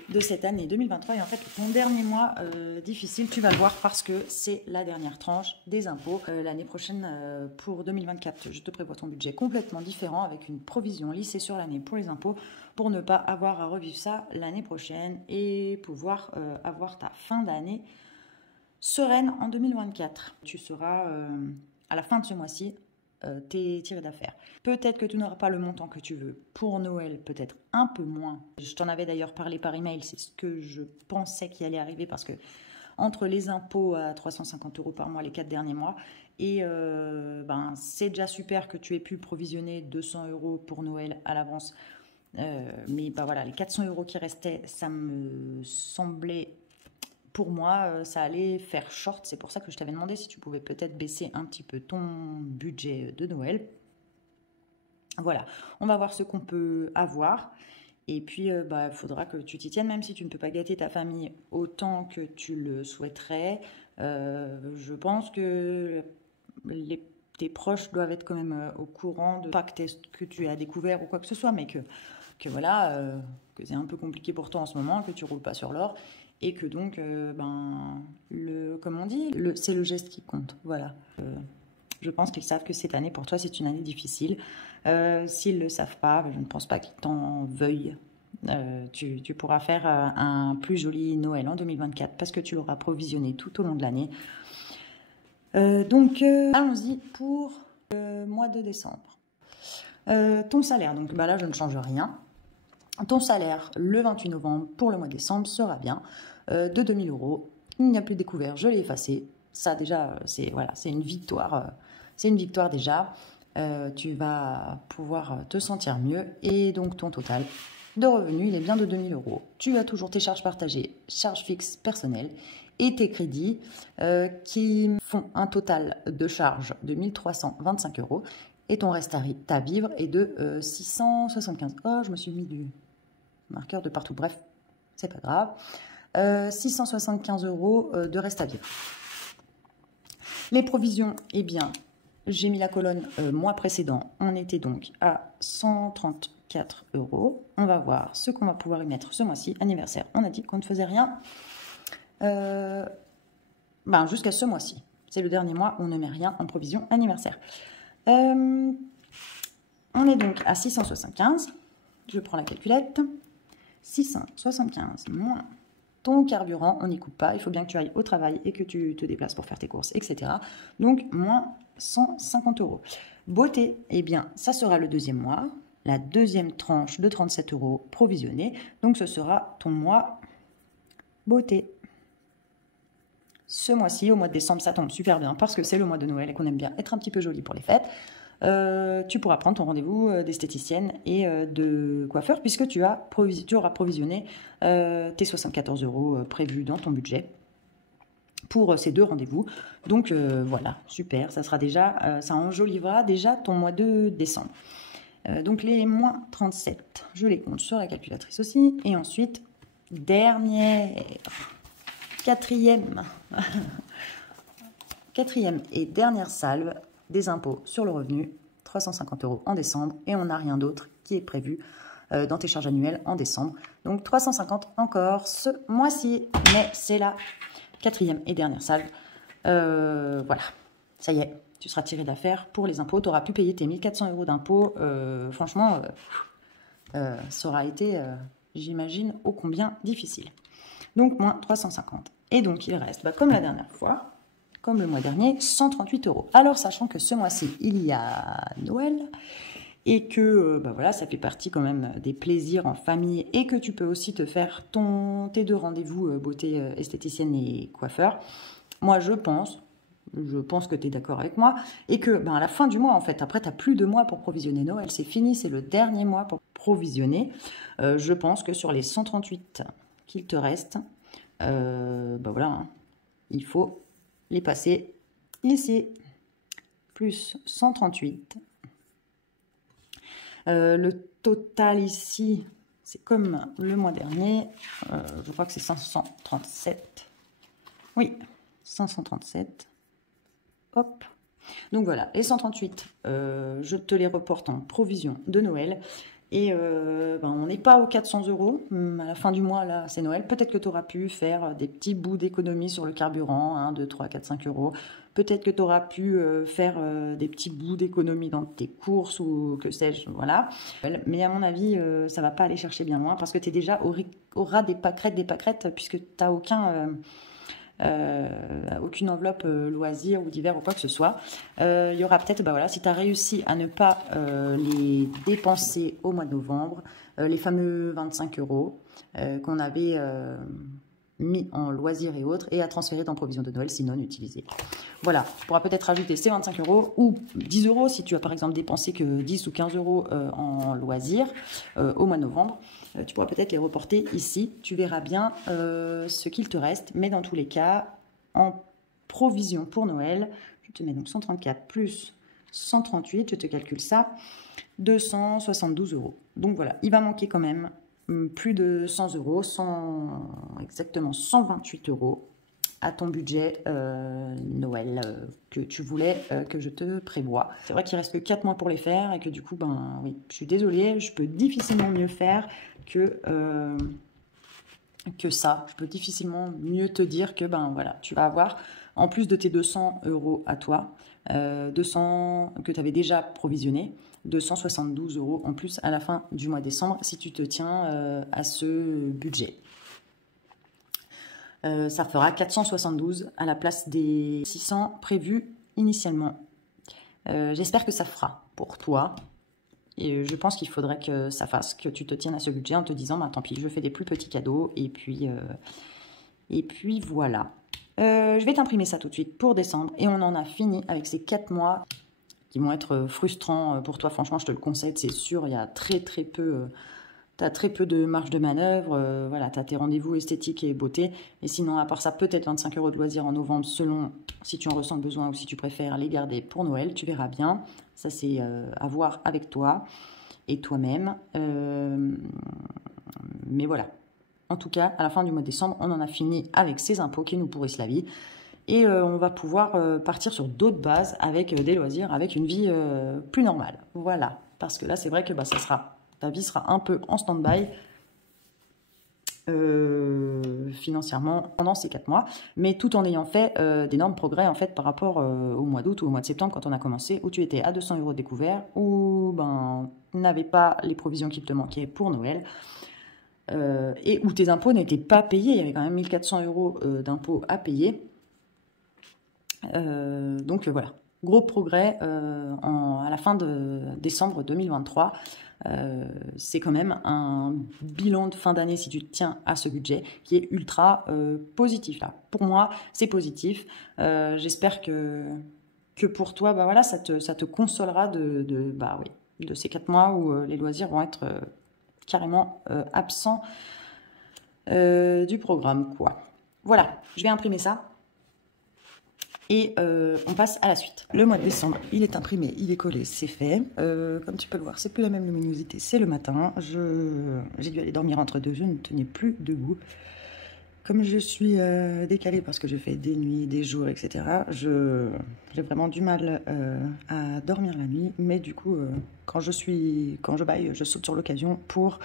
de cette année 2023. Et en fait, ton dernier mois difficile, tu vas le voir parce que c'est la dernière tranche des impôts. L'année prochaine, pour 2024, je te prévois ton budget complètement différent avec une provision lissée sur l'année pour les impôts pour ne pas avoir à revivre ça l'année prochaine et pouvoir avoir ta fin d'année sereine en 2024. Tu seras à la fin de ce mois-ci t'es tiré d'affaire. Peut-être que tu n'auras pas le montant que tu veux pour Noël, peut-être un peu moins. Je t'en avais d'ailleurs parlé par email, c'est ce que je pensais qui allait arriver parce que entre les impôts à 350 € par mois les 4 derniers mois et c'est déjà super que tu aies pu provisionner 200 € pour Noël à l'avance. Mais voilà, les 400 € qui restaient, ça me semblait... Pour moi, ça allait faire short. C'est pour ça que je t'avais demandé si tu pouvais peut-être baisser un petit peu ton budget de Noël. Voilà, on va voir ce qu'on peut avoir. Et puis, il faudra que tu t'y tiennes, même si tu ne peux pas gâter ta famille autant que tu le souhaiterais. Je pense que tes proches doivent être quand même au courant de pas que tu as découvert ou quoi que ce soit, mais que voilà, que c'est un peu compliqué pour toi en ce moment, que tu roules pas sur l'or. Et que donc, comme on dit, c'est le geste qui compte. Voilà. Je pense qu'ils savent que cette année, pour toi, c'est une année difficile. S'ils ne le savent pas, je ne pense pas qu'ils t'en veuillent. Tu pourras faire un plus joli Noël en 2024 parce que tu l'auras provisionné tout au long de l'année. Allons-y pour le mois de décembre. Ton salaire, donc là, je ne change rien. Ton salaire, le 28 novembre, pour le mois de décembre, sera bien de 2000 €. Il n'y a plus de découvert, je l'ai effacé. Ça, déjà, c'est une victoire. C'est une victoire déjà. Tu vas pouvoir te sentir mieux. Et donc, ton total de revenus, il est bien de 2000 €. Tu as toujours tes charges partagées, charges fixes personnelles et tes crédits qui font un total de charges de 1325 €. Et ton reste à vivre est de 675. Oh, je me suis mis du marqueur de partout. Bref, c'est pas grave. 675 € de reste à vivre. Les provisions, eh bien, j'ai mis la colonne mois précédent. On était donc à 134 €. On va voir ce qu'on va pouvoir y mettre ce mois-ci. Anniversaire, on a dit qu'on ne faisait rien jusqu'à ce mois-ci. C'est le dernier mois où on ne met rien en provision anniversaire. On est donc à 675. Je prends la calculette. 675 moins ton carburant, on n'y coupe pas. Il faut bien que tu ailles au travail et que tu te déplaces pour faire tes courses, etc. Donc, moins 150 €. Beauté, eh bien, ça sera le deuxième mois. La deuxième tranche de 37 € provisionnée. Donc, ce sera ton mois beauté. Ce mois-ci, au mois de décembre, ça tombe super bien parce que c'est le mois de Noël et qu'on aime bien être un petit peu joli pour les fêtes. Tu pourras prendre ton rendez-vous d'esthéticienne et de coiffeur puisque tu auras provisionné tes 74 € prévus dans ton budget pour ces deux rendez-vous. Donc voilà, super, ça sera déjà, ça enjolivera déjà ton mois de décembre. Donc les moins 37, je les compte sur la calculatrice aussi. Et ensuite, quatrième et dernière salve des impôts sur le revenu, 350 € en décembre. Et on n'a rien d'autre qui est prévu dans tes charges annuelles en décembre. Donc 350 encore ce mois-ci. Mais c'est la quatrième et dernière salve. Voilà, ça y est, tu seras tiré d'affaire pour les impôts. Tu auras pu payer tes 1400 € d'impôts. Franchement, ça aura été, j'imagine, ô combien difficile. Donc, moins 350. Et donc, il reste, comme la dernière fois, comme le mois dernier, 138 €. Alors, sachant que ce mois-ci, il y a Noël et que voilà, ça fait partie quand même des plaisirs en famille et que tu peux aussi te faire tes deux rendez-vous beauté esthéticienne et coiffeur. Moi, je pense que tu es d'accord avec moi et que à la fin du mois, en fait, après, tu n'as plus de mois pour provisionner Noël. C'est fini, c'est le dernier mois pour provisionner. Je pense que sur les 138 qu'il te reste, voilà, hein, il faut les passer ici. Plus 138. Le total ici, c'est comme le mois dernier. Je crois que c'est 537. Oui, 537. Hop. Donc voilà, les 138, je te les reporte en provision de Noël. Et on n'est pas aux 400 € à la fin du mois, là, c'est Noël. Peut-être que tu auras pu faire des petits bouts d'économie sur le carburant, 1, 2, 3, 4, 5 €. Peut-être que tu auras pu faire des petits bouts d'économie dans tes courses ou que sais-je, voilà. Mais à mon avis, ça va pas aller chercher bien loin parce que tu es déjà au ras des pâquerettes puisque tu n'as aucune enveloppe loisir ou divers ou quoi que ce soit. Il y aura peut-être, voilà, si tu as réussi à ne pas les dépenser au mois de novembre, les fameux 25 € qu'on avait mis en loisirs et autres et à transférer dans provision de Noël si non utilisés. Voilà, tu pourras peut-être rajouter ces 25 € ou 10 € si tu as par exemple dépensé que 10 ou 15 € en loisirs au mois de novembre. Tu pourras peut-être les reporter ici. Tu verras bien ce qu'il te reste. Mais dans tous les cas, en provision pour Noël, je te mets donc 134 plus 138, je te calcule ça, 272 €. Donc voilà, il va manquer quand même plus de 100 €, exactement 128 € à ton budget Noël que tu voulais que je te prévoie. C'est vrai qu'il reste que 4 mois pour les faire et que du coup, oui, je suis désolée, je peux difficilement mieux faire que ça. Je peux difficilement mieux te dire que voilà, tu vas avoir, en plus de tes 200 € à toi, 200 que tu avais déjà provisionné, 272 € en plus à la fin du mois de décembre si tu te tiens à ce budget. Ça fera 472 à la place des 600 prévus initialement. J'espère que ça fera pour toi. Et je pense qu'il faudrait que ça fasse, que tu te tiennes à ce budget en te disant, tant pis, je fais des plus petits cadeaux. Et puis voilà. Je vais t'imprimer ça tout de suite pour décembre. Et on en a fini avec ces 4 mois qui vont être frustrants pour toi. Franchement, je te le conseille, c'est sûr. Il y a très peu... tu as très peu de marge de manœuvre. Voilà, tu as tes rendez-vous esthétiques et beauté. Et sinon, à part ça, peut-être 25 € de loisirs en novembre, selon si tu en ressens le besoin ou si tu préfères les garder pour Noël. Tu verras bien. Ça, c'est à voir avec toi et toi-même. Mais voilà. En tout cas, à la fin du mois de décembre, on en a fini avec ces impôts qui nous pourrissent la vie. Et on va pouvoir partir sur d'autres bases avec des loisirs, avec une vie plus normale. Voilà. Parce que là, c'est vrai que ta vie sera un peu en stand-by financièrement pendant ces 4 mois, mais tout en ayant fait d'énormes progrès en fait par rapport au mois d'août ou au mois de septembre quand on a commencé, où tu étais à 200 € découvert, où n'avais pas les provisions qui te manquaient pour Noël. et où tes impôts n'étaient pas payés. Il y avait quand même 1400 € d'impôts à payer. Donc voilà, gros progrès à la fin de décembre 2023. C'est quand même un bilan de fin d'année, si tu te tiens à ce budget, qui est ultra positif. Là. Pour moi, c'est positif. J'espère que pour toi, bah voilà, ça te consolera de ces 4 mois où les loisirs vont être carrément absents du programme, quoi. Voilà, je vais imprimer ça. Et on passe à la suite. Le mois de décembre, il est imprimé, il est collé, c'est fait. Comme tu peux le voir, c'est plus la même luminosité, c'est le matin. J'ai dû aller dormir entre deux, je ne tenais plus debout. Comme je suis décalée parce que je fais des nuits, des jours, etc., j'ai vraiment du mal à dormir la nuit. Mais du coup, quand je baille, je saute sur l'occasion pour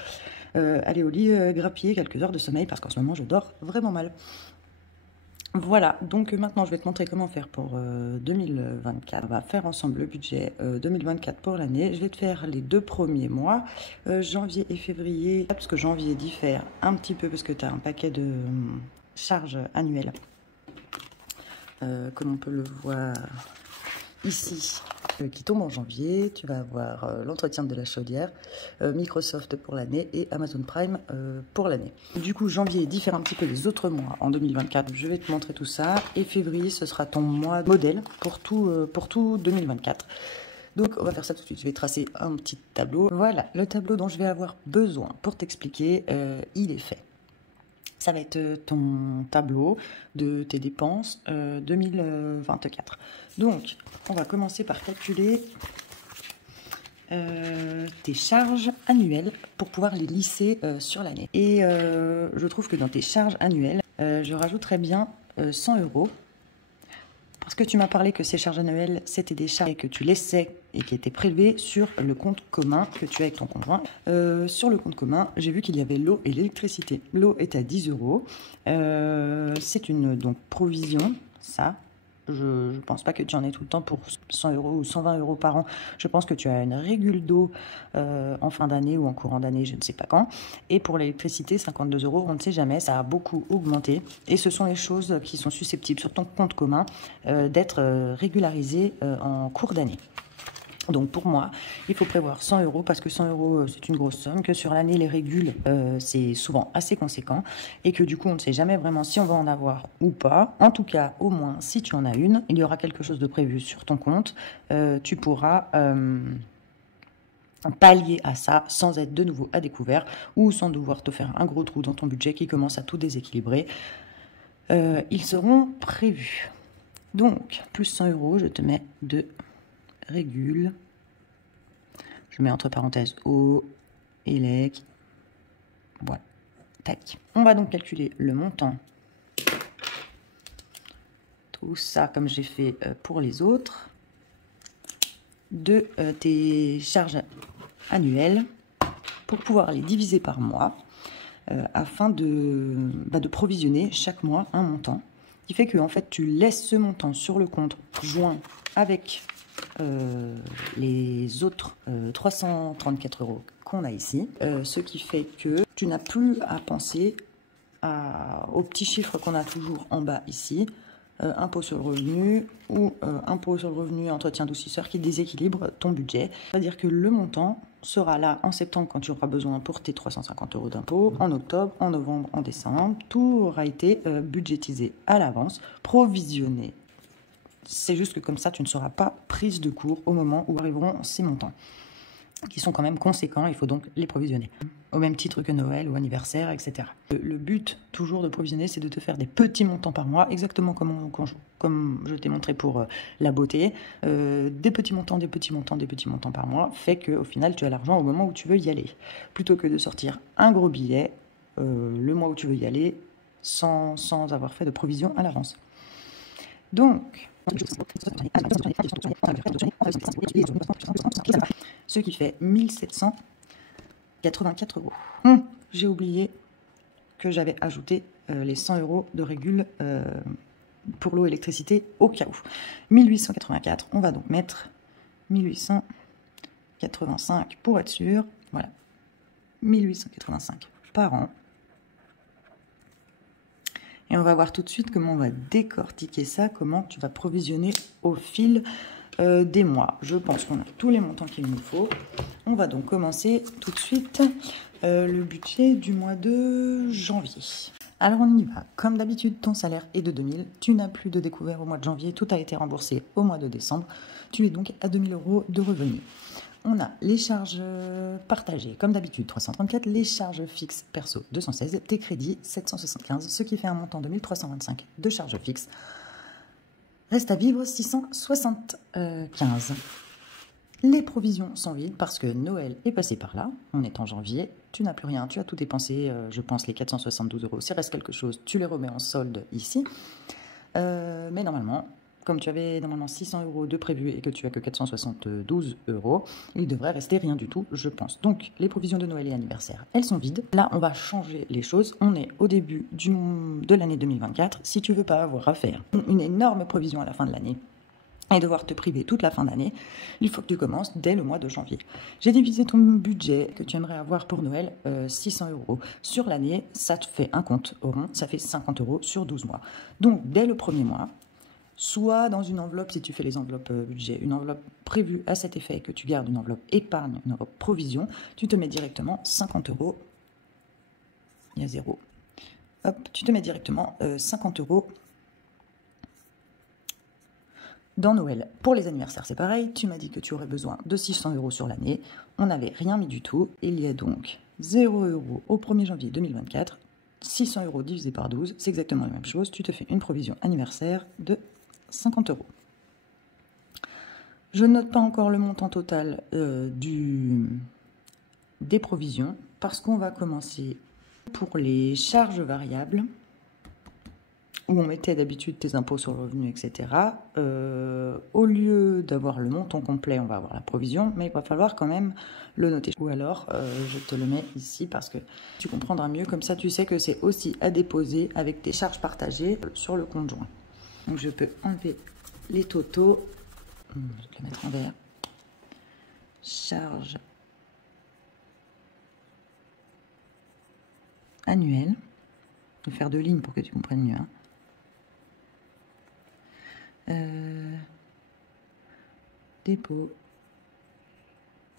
aller au lit, grappiller quelques heures de sommeil parce qu'en ce moment, je dors vraiment mal. Voilà, donc maintenant je vais te montrer comment faire pour 2024. On va faire ensemble le budget 2024 pour l'année. Je vais te faire les 2 premiers mois, janvier et février, parce que janvier diffère un petit peu parce que tu as un paquet de charges annuelles, comme on peut le voir ici, qui tombe en janvier. Tu vas avoir l'entretien de la chaudière, Microsoft pour l'année et Amazon Prime pour l'année. Du coup, janvier diffère un petit peu des autres mois en 2024. Je vais te montrer tout ça. Et février, ce sera ton mois modèle pour tout 2024. Donc, on va faire ça tout de suite. Je vais tracer un petit tableau. Voilà, le tableau dont je vais avoir besoin pour t'expliquer, il est fait. Ça va être ton tableau de tes dépenses 2024. Donc, on va commencer par calculer tes charges annuelles pour pouvoir les lisser sur l'année. Et je trouve que dans tes charges annuelles, je rajouterais bien 100 €. Parce que tu m'as parlé que ces charges annuelles, c'était des charges que tu laissais et qui étaient prélevées sur le compte commun que tu as avec ton conjoint. Sur le compte commun, j'ai vu qu'il y avait l'eau et l'électricité. L'eau est à 10 €. C'est une provision, ça. Je ne pense pas que tu en aies tout le temps pour 100 € ou 120 € par an. Je pense que tu as une régule d'eau en fin d'année ou en courant d'année, je ne sais pas quand. Et pour l'électricité, 52 €, on ne sait jamais, ça a beaucoup augmenté. Et ce sont les choses qui sont susceptibles sur ton compte commun d'être régularisées en cours d'année. Donc pour moi, il faut prévoir 100 € parce que 100 € c'est une grosse somme, que sur l'année les régules c'est souvent assez conséquent et que du coup on ne sait jamais vraiment si on va en avoir ou pas. En tout cas, au moins si tu en as une, il y aura quelque chose de prévu sur ton compte, tu pourras pallier à ça sans être de nouveau à découvert ou sans devoir te faire un gros trou dans ton budget qui commence à tout déséquilibrer. Ils seront prévus. Donc plus 100 €, je te mets de régule, je mets entre parenthèses eau, élec, voilà, tac. On va donc calculer le montant, tout ça comme j'ai fait pour les autres, de tes charges annuelles pour pouvoir les diviser par mois afin de provisionner chaque mois un montant qui fait que en fait tu laisses ce montant sur le compte joint avec les autres 334 € qu'on a ici, ce qui fait que tu n'as plus à penser aux petits chiffres qu'on a toujours en bas ici, impôt sur le revenu ou impôt sur le revenu entretien doucisseur qui déséquilibre ton budget. C'est-à-dire que le montant sera là en septembre quand tu auras besoin pour tes 350 € d'impôt, en octobre, en novembre, en décembre. Tout aura été budgétisé à l'avance, provisionné. C'est juste que comme ça, tu ne seras pas prise de court au moment où arriveront ces montants, qui sont quand même conséquents, il faut donc les provisionner. Au même titre que Noël ou anniversaire, etc. Le but, toujours de provisionner, c'est de te faire des petits montants par mois, exactement comme je t'ai montré pour la beauté. Des petits montants, des petits montants, des petits montants par mois, fait qu'au final, tu as l'argent au moment où tu veux y aller. Plutôt que de sortir un gros billet le mois où tu veux y aller, sans avoir fait de provision à l'avance. Donc, ce qui fait 1784 €. J'ai oublié que j'avais ajouté les 100 € de régule pour l'eau et l'électricité au cas où. 1884, on va donc mettre 1885 pour être sûr. Voilà, 1885. par an. Et on va voir tout de suite comment on va décortiquer ça, comment tu vas provisionner au fil des mois. Je pense qu'on a tous les montants qu'il nous faut. On va donc commencer tout de suite le budget du mois de janvier. Alors on y va. Comme d'habitude, ton salaire est de 2000. Tu n'as plus de découvert au mois de janvier. Tout a été remboursé au mois de décembre. Tu es donc à 2000 € de revenus. On a les charges partagées, comme d'habitude, 334, les charges fixes perso, 216, tes crédits, 775, ce qui fait un montant de 1325 de charges fixes. Reste à vivre, 675. Les provisions sont vides parce que Noël est passé par là. On est en janvier, tu n'as plus rien, tu as tout dépensé. Je pense les 472 €. S'il reste quelque chose, tu les remets en solde ici. Mais normalement... Comme tu avais normalement 600 € de prévu et que tu as que 472 €, il devrait rester rien du tout, je pense. Donc, les provisions de Noël et anniversaire, elles sont vides. Là, on va changer les choses. On est au début de l'année 2024. Si tu veux pas avoir à faire une énorme provision à la fin de l'année et devoir te priver toute la fin d'année, il faut que tu commences dès le mois de janvier. J'ai divisé ton budget que tu aimerais avoir pour Noël, 600 €. Sur l'année, ça te fait un compte au rond, ça fait 50 € sur 12 mois. Donc, dès le premier mois, soit dans une enveloppe, si tu fais les enveloppes budget, une enveloppe prévue à cet effet, que tu gardes une enveloppe épargne, une enveloppe provision, tu te mets directement 50 €. Il y a 0. Hop, tu te mets directement 50 € dans Noël. Pour les anniversaires, c'est pareil. Tu m'as dit que tu aurais besoin de 600 € sur l'année. On n'avait rien mis du tout. Il y a donc 0 € au 1er janvier 2024. 600 € divisé par 12, c'est exactement la même chose. Tu te fais une provision anniversaire de 50 €. Je ne note pas encore le montant total des provisions parce qu'on va commencer pour les charges variables où on mettait d'habitude tes impôts sur le revenu, etc. Au lieu d'avoir le montant complet, on va avoir la provision, mais il va falloir quand même le noter. Ou alors, je te le mets ici parce que tu comprendras mieux. Comme ça, tu sais que c'est aussi à déposer avec tes charges partagées sur le compte joint. Donc, je peux enlever les totaux. Je vais te le mettre en vert. Charges annuelles. Je vais faire 2 lignes pour que tu comprennes mieux. Dépôt.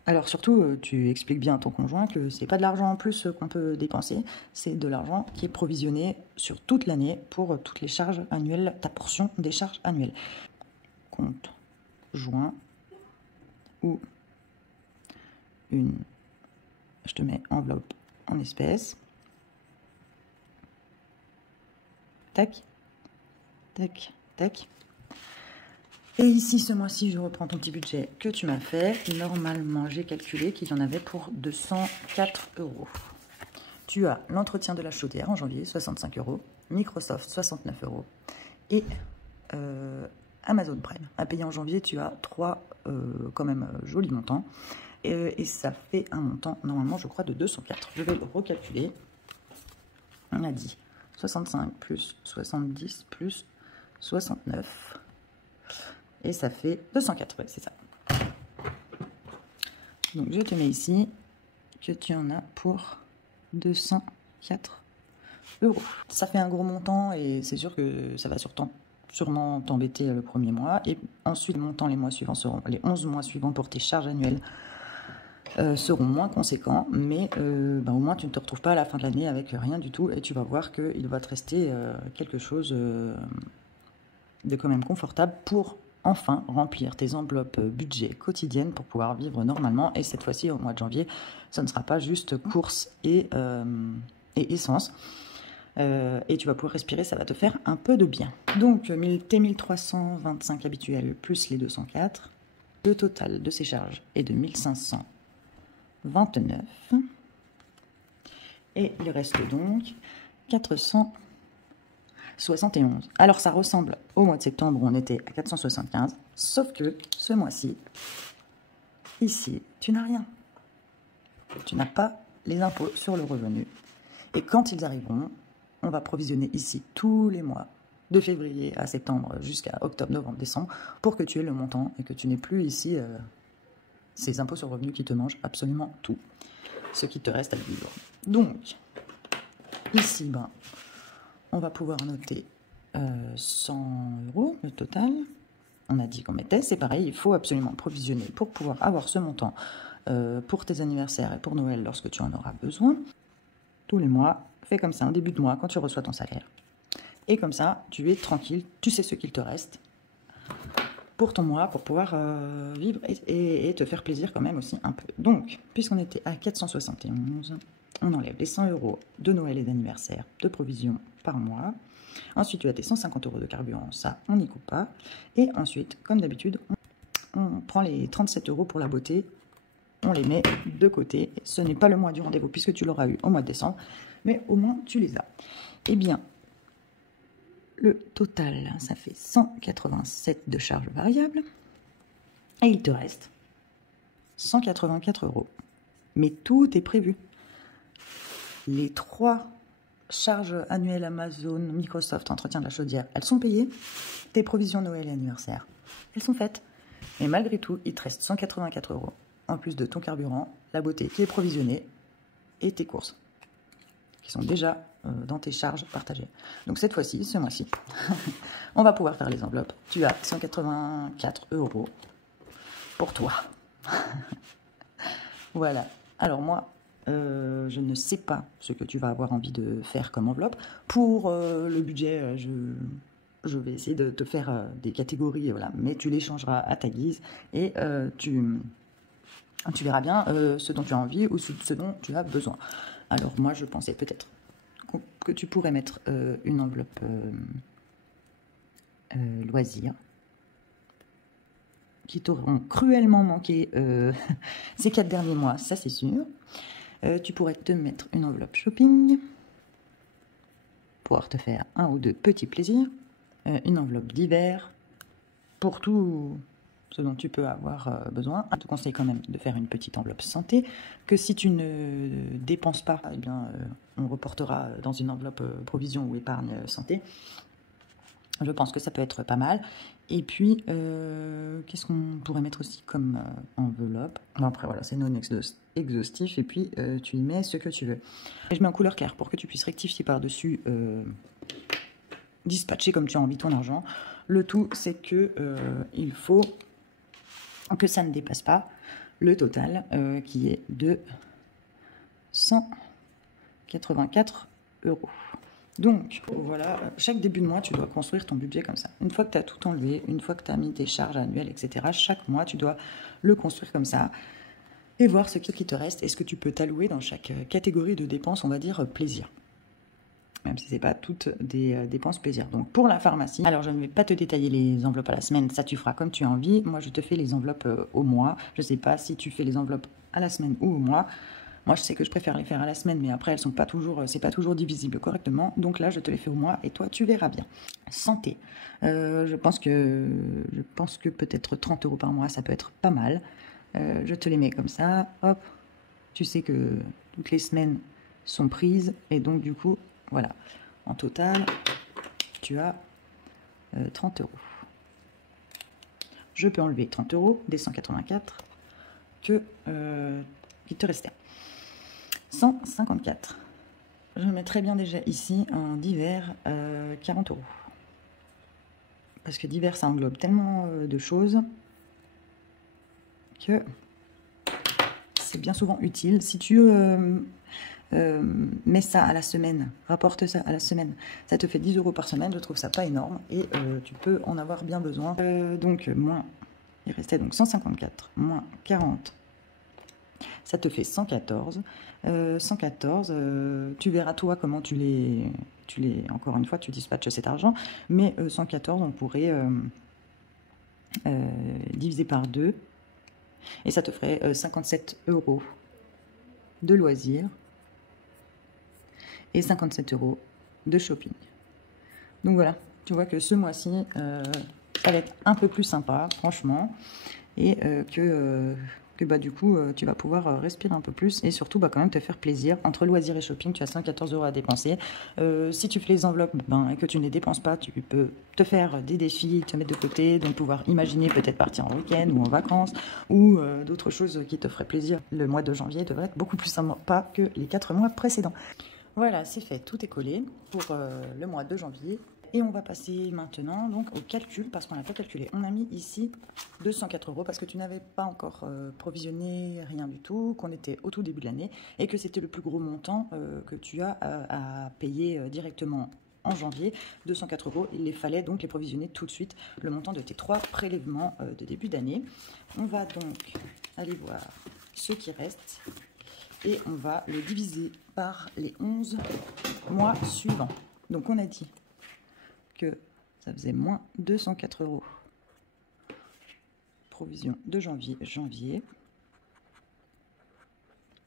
Alors surtout, tu expliques bien à ton conjoint que c'est pas de l'argent en plus qu'on peut dépenser, c'est de l'argent qui est provisionné sur toute l'année pour toutes les charges annuelles, ta portion des charges annuelles. Compte joint ou je te mets enveloppe en espèces. Tac, tac, tac. Et ici, ce mois-ci, je reprends ton petit budget que tu m'as fait. Normalement, j'ai calculé qu'il y en avait pour 204 €. Tu as l'entretien de la chaudière en janvier, 65 €. Microsoft, 69 €. Et Amazon Prime. À payer en janvier, tu as 3 quand même jolis montants. Et ça fait un montant, normalement, je crois, de 204. Je vais le recalculer. On a dit 65 plus 70 plus 69. Et ça fait 204, ouais, c'est ça. Donc, je te mets ici que tu en as pour 204 €. Ça fait un gros montant et c'est sûr que ça va sûrement t'embêter le premier mois. Et ensuite, le montant, les 11 mois suivants pour tes charges annuelles seront moins conséquents. Mais au moins, tu ne te retrouves pas à la fin de l'année avec rien du tout. Et tu vas voir qu'il va te rester quelque chose de quand même confortable pour enfin remplir tes enveloppes budget quotidiennes pour pouvoir vivre normalement. Et cette fois-ci, au mois de janvier, ça ne sera pas juste courses et essence. Et tu vas pouvoir respirer, ça va te faire un peu de bien. Donc, tes 1325 habituels plus les 204. Le total de ces charges est de 1529. Et il reste donc 471. Alors, ça ressemble au mois de septembre où on était à 475, sauf que ce mois-ci, ici, tu n'as rien. Tu n'as pas les impôts sur le revenu. Et quand ils arriveront, on va provisionner ici tous les mois, de février à septembre jusqu'à octobre, novembre, décembre, pour que tu aies le montant et que tu n'aies plus ici ces impôts sur le revenu qui te mangent absolument tout, ce qui te reste à vivre. Donc, Ici, ben, on va pouvoir noter 100 € le total. On a dit qu'on mettait, c'est pareil, il faut absolument provisionner pour pouvoir avoir ce montant pour tes anniversaires et pour Noël lorsque tu en auras besoin. Tous les mois, fais comme ça en début de mois quand tu reçois ton salaire. Et comme ça, tu es tranquille, tu sais ce qu'il te reste pour ton mois, pour pouvoir vivre et te faire plaisir quand même aussi un peu. Donc, puisqu'on était à 471, on enlève les 100 € de Noël et d'anniversaire de provision par mois. Ensuite, tu as tes 150 € de carburant, ça, on n'y coupe pas. Et ensuite, comme d'habitude, on prend les 37 € pour la beauté, on les met de côté. Ce n'est pas le mois du rendez-vous puisque tu l'auras eu au mois de décembre, mais au moins tu les as. Eh bien, le total, ça fait 187 de charges variables. Et il te reste 184 €. Mais tout est prévu. Les 3 charges annuelles Amazon, Microsoft, entretien de la chaudière, elles sont payées. Tes provisions Noël et anniversaire, elles sont faites. Mais malgré tout, il te reste 184 €. En plus de ton carburant, la beauté qui est provisionnée et tes courses qui sont déjà dans tes charges partagées. Donc cette fois-ci, ce mois-ci, on va pouvoir faire les enveloppes. Tu as 184 € pour toi. Voilà. Alors moi, je ne sais pas ce que tu vas avoir envie de faire comme enveloppe. Pour le budget, je vais essayer de te faire des catégories, voilà, mais tu les changeras à ta guise et tu verras bien ce dont tu as envie ou ce dont tu as besoin. Alors moi, je pensais peut-être que tu pourrais mettre une enveloppe loisirs qui t'auront cruellement manqué ces 4 derniers mois, ça c'est sûr. Tu pourrais te mettre une enveloppe shopping, pouvoir te faire un ou deux petits plaisirs, une enveloppe d'hiver, pour tout ce dont tu peux avoir besoin. Je te conseille quand même de faire une petite enveloppe santé, que si tu ne dépenses pas, eh bien, on reportera dans une enveloppe provision ou épargne santé. Je pense que ça peut être pas mal. Et puis, qu'est-ce qu'on pourrait mettre aussi comme enveloppe? Bon, après, voilà, c'est non exhaustif. Et puis, tu y mets ce que tu veux. Et je mets en couleur claire pour que tu puisses rectifier par-dessus, dispatcher comme tu as envie ton argent. Le tout, c'est que il faut que ça ne dépasse pas le total qui est de 184 €. Donc, voilà, chaque début de mois, tu dois construire ton budget comme ça. Une fois que tu as tout enlevé, une fois que tu as mis tes charges annuelles, etc., chaque mois, tu dois le construire comme ça et voir ce qui te reste et ce que tu peux t'allouer dans chaque catégorie de dépenses, on va dire plaisir. Même si ce n'est pas toutes des dépenses plaisir. Donc, pour la pharmacie, alors je ne vais pas te détailler les enveloppes à la semaine, ça tu feras comme tu as envie. Moi, je te fais les enveloppes au mois. Je ne sais pas si tu fais les enveloppes à la semaine ou au mois. Moi, je sais que je préfère les faire à la semaine, mais après, elles sont pas toujours, c'est pas toujours divisible correctement. Donc là, je te les fais au mois et toi, tu verras bien. Santé. Je pense que peut-être 30 € par mois, ça peut être pas mal. Je te les mets comme ça. Hop. Tu sais que toutes les semaines sont prises et donc du coup, voilà. En total, tu as 30 €. Je peux enlever 30 € des 184 qui te restaient. 154. Je mettrais bien déjà ici un d'hiver 40 €. Parce que d'hiver, ça englobe tellement de choses que c'est bien souvent utile. Si tu mets ça à la semaine, rapporte ça à la semaine, ça te fait 10 € par semaine. Je trouve ça pas énorme et tu peux en avoir bien besoin. Donc, moins, il restait donc 154, moins 40. Ça te fait 114. 114, tu verras toi comment tu les, encore une fois, tu dispatches cet argent. Mais 114, on pourrait diviser par 2. Et ça te ferait 57 € de loisirs et 57 € de shopping. Donc voilà, tu vois que ce mois-ci, ça va être un peu plus sympa, franchement. Et que bah, du coup, tu vas pouvoir respirer un peu plus et surtout bah, quand même te faire plaisir. Entre loisirs et shopping, tu as 114 € à dépenser. Si tu fais les enveloppes et que tu ne les dépenses pas, tu peux te faire des défis, te mettre de côté, donc pouvoir imaginer peut-être partir en week-end ou en vacances ou d'autres choses qui te feraient plaisir. Le mois de janvier devrait être beaucoup plus sympa que les 4 mois précédents. Voilà, c'est fait, tout est collé pour le mois de janvier. Et on va passer maintenant donc au calcul, parce qu'on n'a pas calculé. On a mis ici 204 € parce que tu n'avais pas encore provisionné rien du tout, qu'on était au tout début de l'année et que c'était le plus gros montant que tu as à payer directement en janvier. 204 €, il les fallait donc les provisionner tout de suite, le montant de tes 3 prélèvements de début d'année. On va donc aller voir ce qui reste et on va le diviser par les 11 mois suivants. Donc on a dit que ça faisait moins 204 €. Provision de janvier.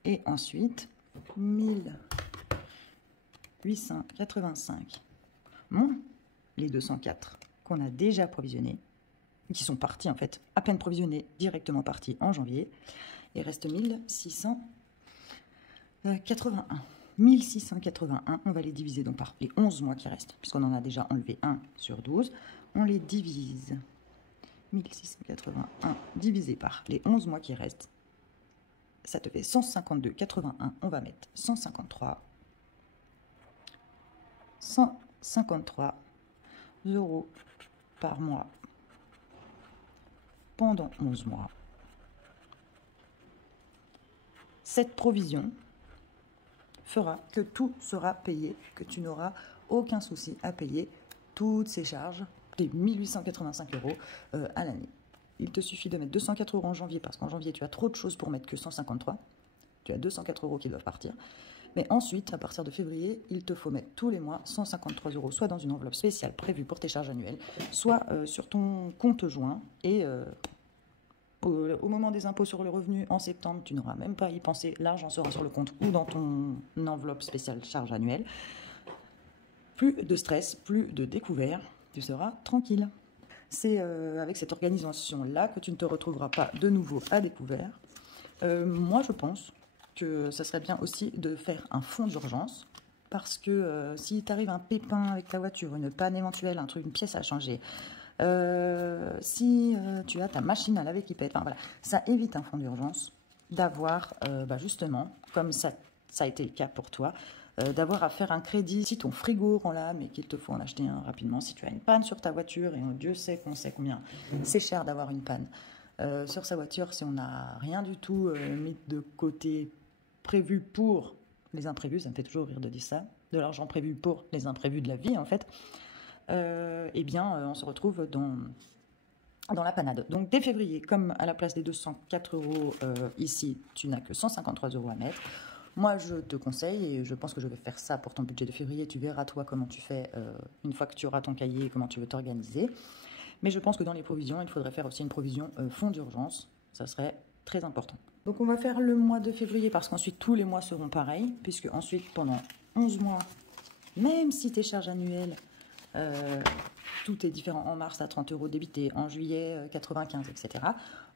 Et ensuite, 1885 moins les 204 qu'on a déjà provisionnés, qui sont partis en fait, à peine provisionnés, directement partis en janvier. Il reste 1681. 1681, on va les diviser donc par les 11 mois qui restent, puisqu'on en a déjà enlevé 1 sur 12. On les divise. 1681 divisé par les 11 mois qui restent. Ça te fait 152,81. On va mettre 153. 153 € par mois pendant 11 mois. Cette provision fera que tout sera payé, que tu n'auras aucun souci à payer toutes ces charges, les 1885 € à l'année. Il te suffit de mettre 204 € en janvier, parce qu'en janvier, tu as trop de choses pour mettre que 153. Tu as 204 € qui doivent partir. Mais ensuite, à partir de février, il te faut mettre tous les mois 153 €, soit dans une enveloppe spéciale prévue pour tes charges annuelles, soit sur ton compte joint. Et au moment des impôts sur le revenu, en septembre, tu n'auras même pas à y penser. L'argent sera sur le compte ou dans ton enveloppe spéciale charges annuelles. Plus de stress, plus de découvert, tu seras tranquille. C'est avec cette organisation-là que tu ne te retrouveras pas de nouveau à découvert. Moi, je pense que ça serait bien aussi de faire un fonds d'urgence, parce que si t'arrive un pépin avec ta voiture, une panne éventuelle, un truc, une pièce à changer, si tu as ta machine à laver qui pète, enfin, voilà, ça évite un fonds d'urgence d'avoir justement, comme ça a été le cas pour toi, d'avoir à faire un crédit si ton frigo rend là, mais qu'il te faut en acheter un rapidement, si tu as une panne sur ta voiture, et Dieu sait qu'on sait combien c'est cher d'avoir une panne sur sa voiture, si on n'a rien du tout mis de côté prévu pour les imprévus, ça me fait toujours rire de dire ça, de l'argent prévu pour les imprévus de la vie en fait, eh bien on se retrouve dans la panade. Donc dès février, comme à la place des 204 € ici, tu n'as que 153 € à mettre, moi je te conseille, et je pense que je vais faire ça pour ton budget de février, tu verras toi comment tu fais une fois que tu auras ton cahier, comment tu veux t'organiser. Mais je pense que dans les provisions, il faudrait faire aussi une provision fonds d'urgence, ça serait très important. Donc on va faire le mois de février, parce qu'ensuite tous les mois seront pareils, puisque ensuite pendant 11 mois, même si tes charges annuelles, tout est différent, en mars à 30 € débité, en juillet 95, etc.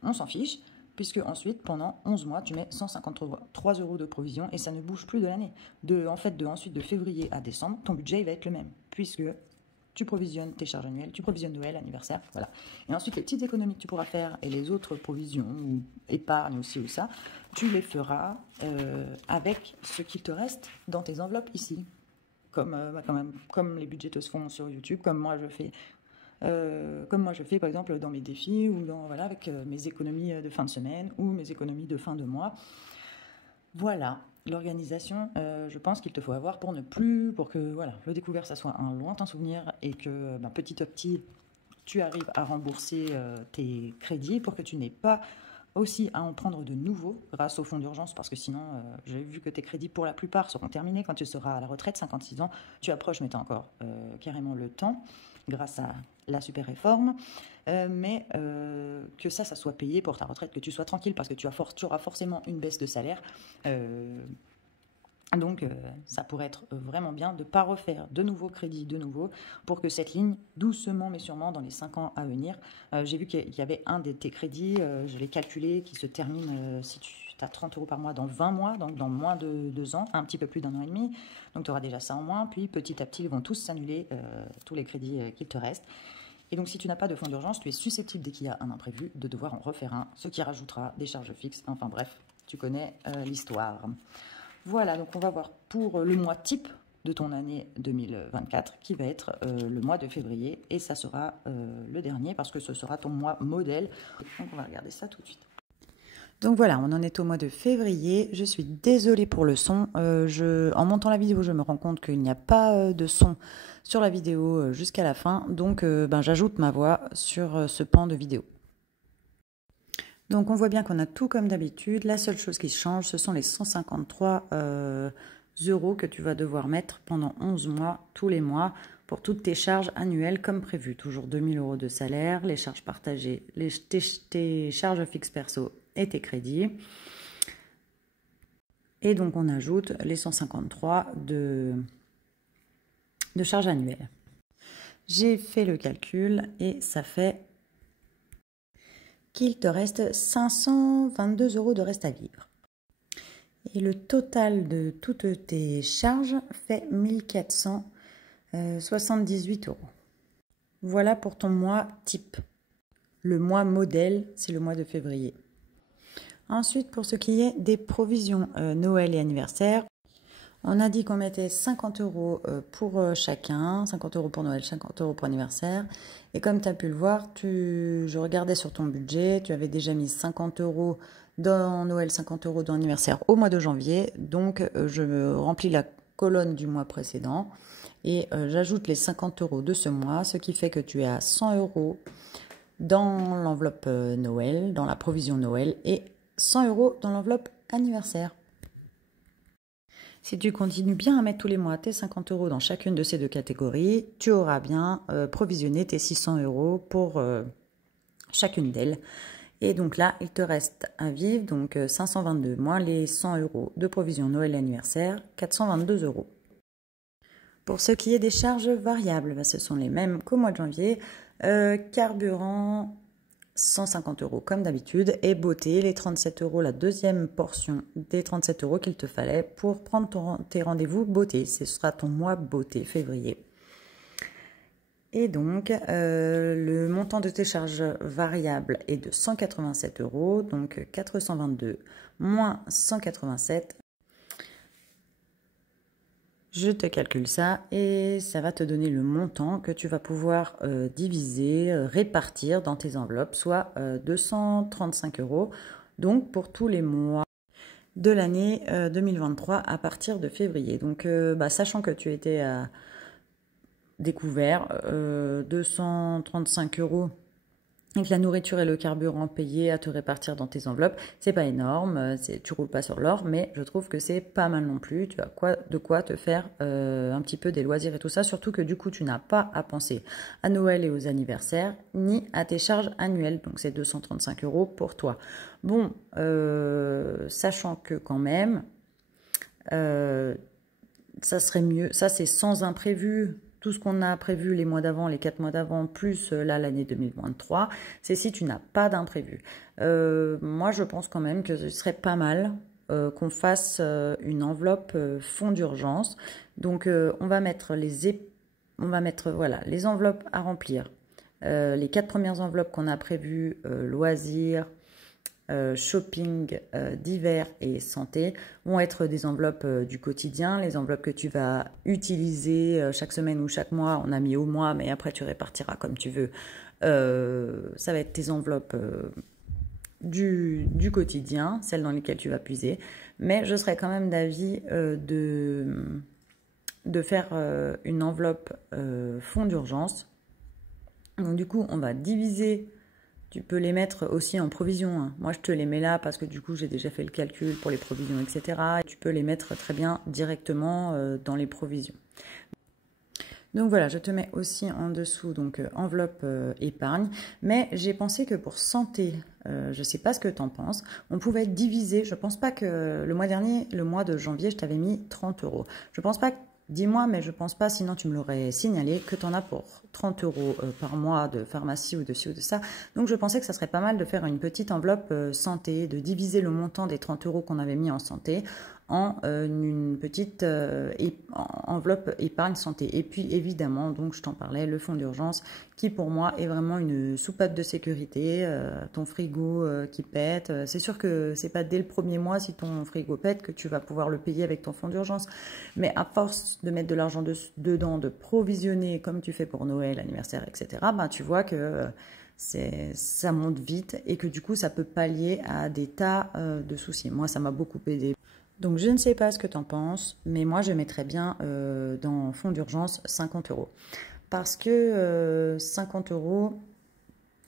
On s'en fiche, puisque ensuite pendant 11 mois, tu mets 153 € de provision et ça ne bouge plus de l'année. Ensuite de février à décembre, ton budget il va être le même, puisque tu provisionnes tes charges annuelles, tu provisionnes Noël, anniversaire, voilà. Et ensuite, les petites économies que tu pourras faire et les autres provisions, ou épargne aussi ou ça, tu les feras avec ce qu'il te reste dans tes enveloppes ici. Comme les budgéteuses font sur YouTube, comme moi je fais. Par exemple dans mes défis, ou avec mes économies de fin de semaine, ou mes économies de fin de mois. Voilà, l'organisation, je pense qu'il te faut avoir pour que le découvert, ça soit un lointain souvenir, et que petit à petit, tu arrives à rembourser tes crédits, pour que tu n'aies pas aussi à en prendre de nouveaux grâce au fonds d'urgence, parce que sinon, j'ai vu que tes crédits, pour la plupart, seront terminés quand tu seras à la retraite, 56 ans. Tu approches, mais tu as encore carrément le temps, grâce à la super réforme, mais que ça soit payé pour ta retraite, que tu sois tranquille, parce que tu auras forcément une baisse de salaire. Donc, ça pourrait être vraiment bien de ne pas refaire de nouveaux crédits, pour que cette ligne, doucement mais sûrement, dans les 5 ans à venir, j'ai vu qu'il y avait un de tes crédits, je l'ai calculé, qui se termine, si tu as 30 € par mois, dans 20 mois, donc dans moins de 2 ans, un petit peu plus d'1 an et demi, donc tu auras déjà ça en moins, puis petit à petit, ils vont tous s'annuler, tous les crédits qu'il te reste. Et donc, si tu n'as pas de fonds d'urgence, tu es susceptible, dès qu'il y a un imprévu, de devoir en refaire un, ce qui rajoutera des charges fixes, enfin bref, tu connais l'histoire. Voilà, donc on va voir pour le mois type de ton année 2024 qui va être le mois de février et ça sera le dernier parce que ce sera ton mois modèle. Donc on va regarder ça tout de suite. Donc voilà, on en est au mois de février. Je suis désolée pour le son. En montant la vidéo, je me rends compte qu'il n'y a pas de son sur la vidéo jusqu'à la fin. Donc j'ajoute ma voix sur ce pan de vidéo. Donc on voit bien qu'on a tout comme d'habitude. La seule chose qui change, ce sont les 153 euros que tu vas devoir mettre pendant 11 mois, tous les mois, pour toutes tes charges annuelles comme prévu. Toujours 2000 euros de salaire, les charges partagées, tes charges fixes perso et tes crédits. Et donc on ajoute les 153 de charges annuelles. J'ai fait le calcul et ça fait qu'il te reste 522 euros de reste à vivre. Et le total de toutes tes charges fait 1478 euros. Voilà pour ton mois type. Le mois modèle, c'est le mois de février. Ensuite, pour ce qui est des provisions Noël et anniversaire, on a dit qu'on mettait 50 euros pour chacun, 50 euros pour Noël, 50 euros pour anniversaire. Et comme tu as pu le voir, je regardais sur ton budget, tu avais déjà mis 50 euros dans Noël, 50 euros dans anniversaire au mois de janvier. Donc, je remplis la colonne du mois précédent et j'ajoute les 50 euros de ce mois, ce qui fait que tu es à 100 euros dans l'enveloppe Noël, dans la provision Noël et 100 euros dans l'enveloppe anniversaire. Si tu continues bien à mettre tous les mois tes 50 euros dans chacune de ces deux catégories, tu auras bien provisionné tes 600 euros pour chacune d'elles. Et donc là, il te reste à vivre, donc 522 moins les 100 euros de provision Noël et anniversaire, 422 euros. Pour ce qui est des charges variables, ce sont les mêmes qu'au mois de janvier. Carburant, 150 euros comme d'habitude, et beauté, les 37 euros, la deuxième portion des 37 euros qu'il te fallait pour prendre tes rendez-vous beauté. Ce sera ton mois beauté, février. Et donc, le montant de tes charges variables est de 187 euros, donc 422 moins 187. Je te calcule ça et ça va te donner le montant que tu vas pouvoir diviser, répartir dans tes enveloppes, soit 235 euros. Donc pour tous les mois de l'année 2023 à partir de février. Donc sachant que tu étais à découvert 235 euros avec la nourriture et le carburant payés à te répartir dans tes enveloppes, c'est pas énorme, tu roules pas sur l'or, mais je trouve que c'est pas mal non plus. Tu as de quoi te faire un petit peu des loisirs et tout ça, surtout que du coup tu n'as pas à penser à Noël et aux anniversaires, ni à tes charges annuelles, donc c'est 235 euros pour toi. Bon, sachant que quand même, ça serait mieux, ça c'est sans imprévu. Tout ce qu'on a prévu les mois d'avant, les 4 mois d'avant, plus là l'année 2023, c'est si tu n'as pas d'imprévu. Moi, je pense quand même que ce serait pas mal qu'on fasse une enveloppe fonds d'urgence. Donc, on va mettre les enveloppes à remplir. Les 4 premières enveloppes qu'on a prévues, loisirs, shopping d'hiver et santé vont être des enveloppes du quotidien, les enveloppes que tu vas utiliser chaque semaine ou chaque mois. On a mis au mois, mais après tu répartiras comme tu veux. Ça va être tes enveloppes du quotidien, celles dans lesquelles tu vas puiser. Mais je serais quand même d'avis de faire une enveloppe fonds d'urgence. Donc du coup, on va diviser. Tu peux les mettre aussi en provision. Hein. Moi, je te les mets là parce que du coup, j'ai déjà fait le calcul pour les provisions, etc. Et tu peux les mettre très bien directement dans les provisions. Donc voilà, je te mets aussi en dessous donc enveloppe épargne. Mais j'ai pensé que pour santé, je ne sais pas ce que tu en penses, on pouvait diviser. Je ne pense pas que le mois dernier, le mois de janvier, je t'avais mis 30 euros. Je ne pense pas que dis-moi, mais je pense pas, sinon tu me l'aurais signalé, que tu en as pour 30 euros par mois de pharmacie ou de ci ou de ça. Donc je pensais que ça serait pas mal de faire une petite enveloppe santé, de diviser le montant des 30 euros qu'on avait mis en santé en une petite enveloppe épargne santé. Et puis évidemment, donc je t'en parlais, le fonds d'urgence qui pour moi est vraiment une soupape de sécurité, ton frigo qui pète. C'est sûr que c'est pas dès le premier mois si ton frigo pète que tu vas pouvoir le payer avec ton fonds d'urgence, mais à force de mettre de l'argent dedans, de provisionner comme tu fais pour Noël, anniversaire, etc., ben, tu vois que ça monte vite et que du coup ça peut pallier à des tas de soucis. Moi ça m'a beaucoup aidé. Donc je ne sais pas ce que tu en penses, mais moi je mettrais bien dans fonds d'urgence 50 €. Parce que 50 €,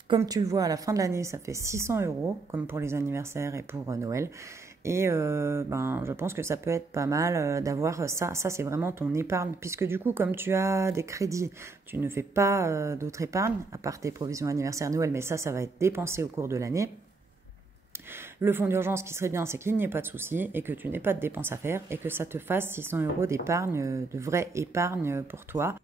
comme tu le vois à la fin de l'année, ça fait 600 €, comme pour les anniversaires et pour Noël. Et ben, je pense que ça peut être pas mal d'avoir ça. Ça, c'est vraiment ton épargne. Puisque du coup, comme tu as des crédits, tu ne fais pas d'autres épargnes, à part tes provisions anniversaire Noël, mais ça va être dépensé au cours de l'année. Le fonds d'urgence, qui serait bien, c'est qu'il n'y ait pas de soucis et que tu n'aies pas de dépenses à faire et que ça te fasse 600 € d'épargne, de vraie épargne pour toi.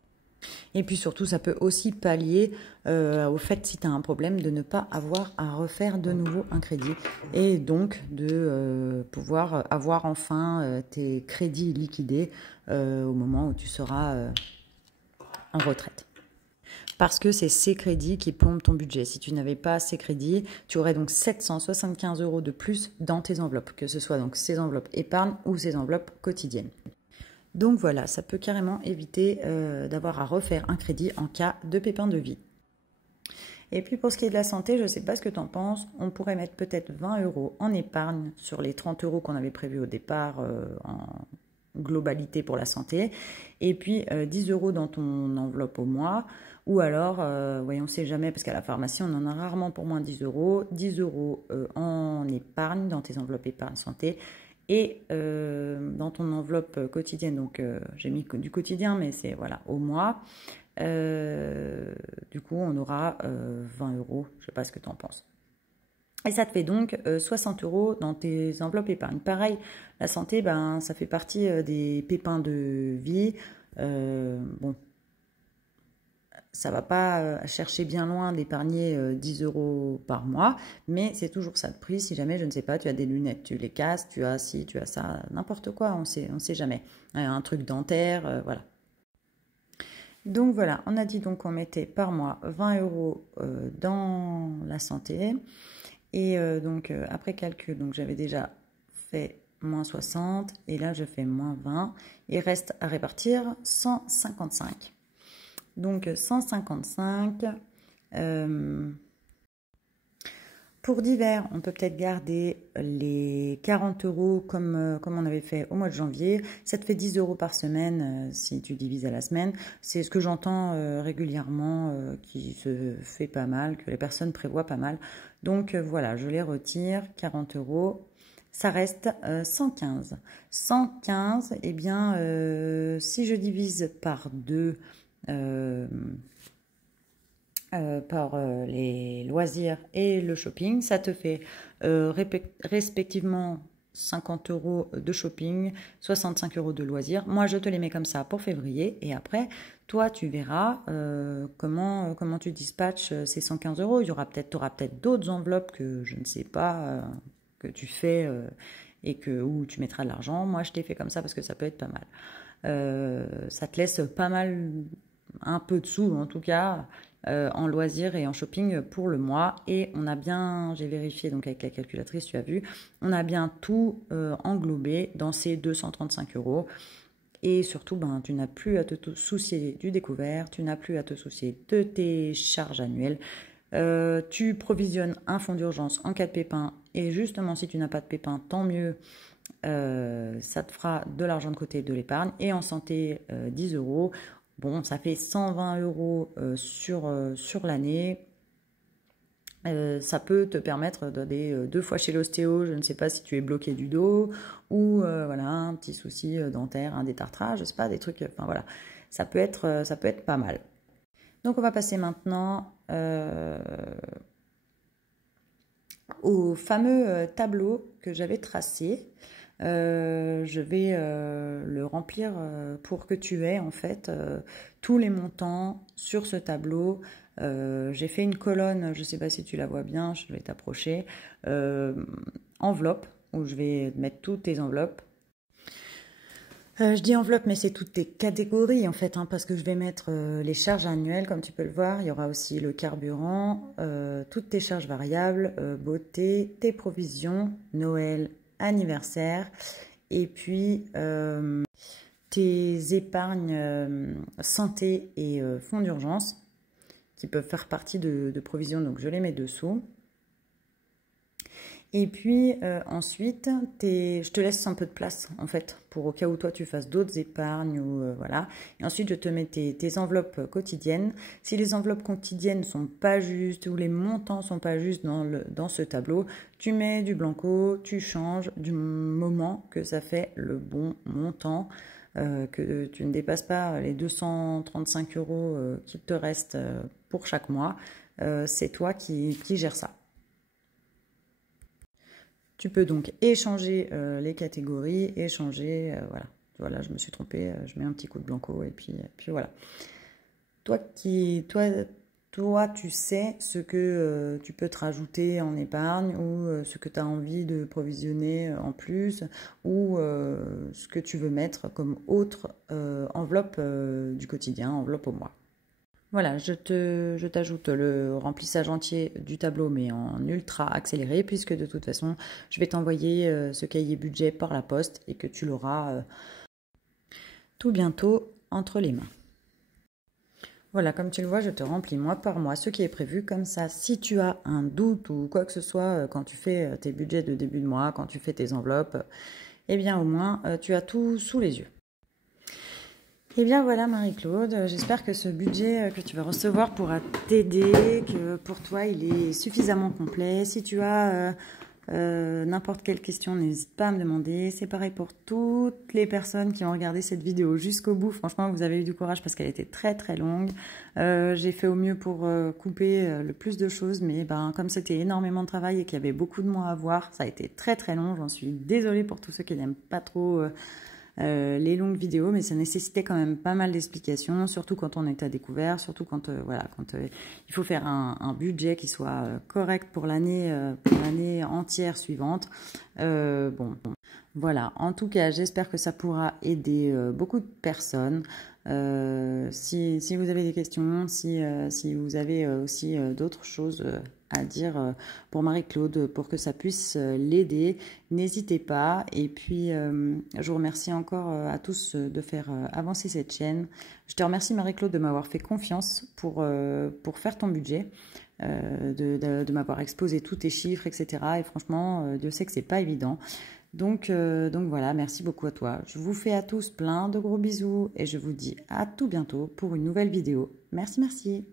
Et puis surtout, ça peut aussi pallier au fait, si tu as un problème, de ne pas avoir à refaire de nouveau un crédit. Et donc, de pouvoir avoir enfin tes crédits liquidés au moment où tu seras en retraite. Parce que c'est ces crédits qui plombent ton budget. Si tu n'avais pas ces crédits, tu aurais donc 775 € de plus dans tes enveloppes, que ce soit donc ces enveloppes épargne ou ces enveloppes quotidiennes. Donc voilà, ça peut carrément éviter d'avoir à refaire un crédit en cas de pépin de vie. Et puis pour ce qui est de la santé, je ne sais pas ce que tu en penses, on pourrait mettre peut-être 20 € en épargne sur les 30 € qu'on avait prévus au départ en globalité pour la santé, et puis 10 € dans ton enveloppe au mois, ou alors, voyons, on ne sait jamais, parce qu'à la pharmacie, on en a rarement pour moins de 10 €, 10 € en épargne dans tes enveloppes épargne santé, et dans ton enveloppe quotidienne, donc j'ai mis du quotidien, mais c'est voilà, au mois, du coup on aura 20 €, je ne sais pas ce que tu en penses. Et ça te fait donc 60 € dans tes enveloppes épargne. Pareil, la santé, ben, ça fait partie des pépins de vie. Bon, ça va pas chercher bien loin d'épargner 10 € par mois, mais c'est toujours ça de prix. Si jamais, je ne sais pas, tu as des lunettes, tu les casses, tu as ci, tu as ça, n'importe quoi, on sait jamais. Un truc dentaire, voilà. Donc voilà, on a dit donc qu'on mettait par mois 20 € dans la santé. Et donc après calcul, donc j'avais déjà fait moins 60 et là je fais moins 20. Il reste à répartir 155. Donc 155. Pour divers, on peut peut-être garder les 40 € comme on avait fait au mois de janvier. Ça te fait 10 € par semaine si tu divises à la semaine. C'est ce que j'entends régulièrement qui se fait pas mal, que les personnes prévoient pas mal. Donc voilà, je les retire, 40 €. Ça reste 115. 115, eh bien, si je divise par 2... par les loisirs et le shopping, ça te fait respectivement 50 € de shopping, 65 € de loisirs. Moi, je te les mets comme ça pour février et après, toi, tu verras comment tu dispatches ces 115 €. Tu auras peut-être d'autres enveloppes que je ne sais pas que tu fais et où tu mettras de l'argent. Moi, je t'ai fait comme ça parce que ça peut être pas mal. Ça te laisse pas mal, un peu de sous en tout cas, en loisirs et en shopping pour le mois. Et on a bien, j'ai vérifié donc avec la calculatrice, tu as vu, on a bien tout englobé dans ces 235 €. Et surtout, ben, tu n'as plus à te soucier du découvert, tu n'as plus à te soucier de tes charges annuelles. Tu provisionnes un fonds d'urgence en cas de pépin. Et justement, si tu n'as pas de pépin, tant mieux. Ça te fera de l'argent de côté, de l'épargne. Et en santé, 10 €. Bon, ça fait 120 € sur l'année. Ça peut te permettre d'aller 2 fois chez l'ostéo. Je ne sais pas si tu es bloqué du dos ou voilà, un petit souci dentaire, un détartrage, je ne sais pas, des trucs. Enfin voilà, ça peut être pas mal. Donc on va passer maintenant au fameux tableau que j'avais tracé. Je vais le remplir pour que tu aies en fait tous les montants sur ce tableau. J'ai fait une colonne, je ne sais pas si tu la vois bien, je vais t'approcher, enveloppe, où je vais mettre toutes tes enveloppes. Je dis enveloppe, mais c'est toutes tes catégories en fait, hein, parce que je vais mettre les charges annuelles, comme tu peux le voir. Il y aura aussi le carburant, toutes tes charges variables, beauté, tes provisions, Noël, anniversaire, et puis tes épargnes santé et fonds d'urgence qui peuvent faire partie de provisions, donc je les mets dessous. Et puis ensuite, je te laisse un peu de place en fait, pour au cas où toi tu fasses d'autres épargnes ou voilà. Et ensuite, je te mets tes enveloppes quotidiennes. Si les enveloppes quotidiennes sont pas justes ou les montants sont pas justes dans ce tableau, tu mets du blanco, tu changes du moment que ça fait le bon montant. Que tu ne dépasses pas les 235 € qu'il te reste pour chaque mois. C'est toi qui gères ça. Tu peux donc échanger les catégories, voilà. Voilà, je me suis trompée, je mets un petit coup de blanco et puis voilà. Toi, tu sais ce que tu peux te rajouter en épargne ou ce que tu as envie de provisionner en plus ou ce que tu veux mettre comme autre enveloppe du quotidien, enveloppe au mois. Voilà, je t'ajoute le remplissage entier du tableau, mais en ultra accéléré, puisque de toute façon, je vais t'envoyer ce cahier budget par la poste et que tu l'auras tout bientôt entre les mains. Voilà, comme tu le vois, je te remplis mois par mois ce qui est prévu. Comme ça, si tu as un doute ou quoi que ce soit quand tu fais tes budgets de début de mois, quand tu fais tes enveloppes, eh bien au moins, tu as tout sous les yeux. Et bien voilà Marie-Claude, j'espère que ce budget que tu vas recevoir pourra t'aider, que pour toi il est suffisamment complet. Si tu as n'importe quelle question, n'hésite pas à me demander. C'est pareil pour toutes les personnes qui ont regardé cette vidéo jusqu'au bout. Franchement, vous avez eu du courage parce qu'elle était très très longue. J'ai fait au mieux pour couper le plus de choses, mais ben, comme c'était énormément de travail et qu'il y avait beaucoup de mois à voir, ça a été très très long. J'en suis désolée pour tous ceux qui n'aiment pas trop les longues vidéos, mais ça nécessitait quand même pas mal d'explications, surtout quand on est à découvert, surtout quand voilà, il faut faire un budget qui soit correct pour l'année entière suivante. Bon, voilà. En tout cas, j'espère que ça pourra aider beaucoup de personnes. Si vous avez des questions, si vous avez aussi d'autres choses à dire pour Marie-Claude pour que ça puisse l'aider, n'hésitez pas. Et puis, je vous remercie encore à tous de faire avancer cette chaîne. Je te remercie Marie-Claude de m'avoir fait confiance pour faire ton budget, de m'avoir exposé tous tes chiffres, etc. Et franchement, Dieu sait que c'est pas évident. Donc voilà, merci beaucoup à toi. Je vous fais à tous plein de gros bisous et je vous dis à tout bientôt pour une nouvelle vidéo. Merci, merci.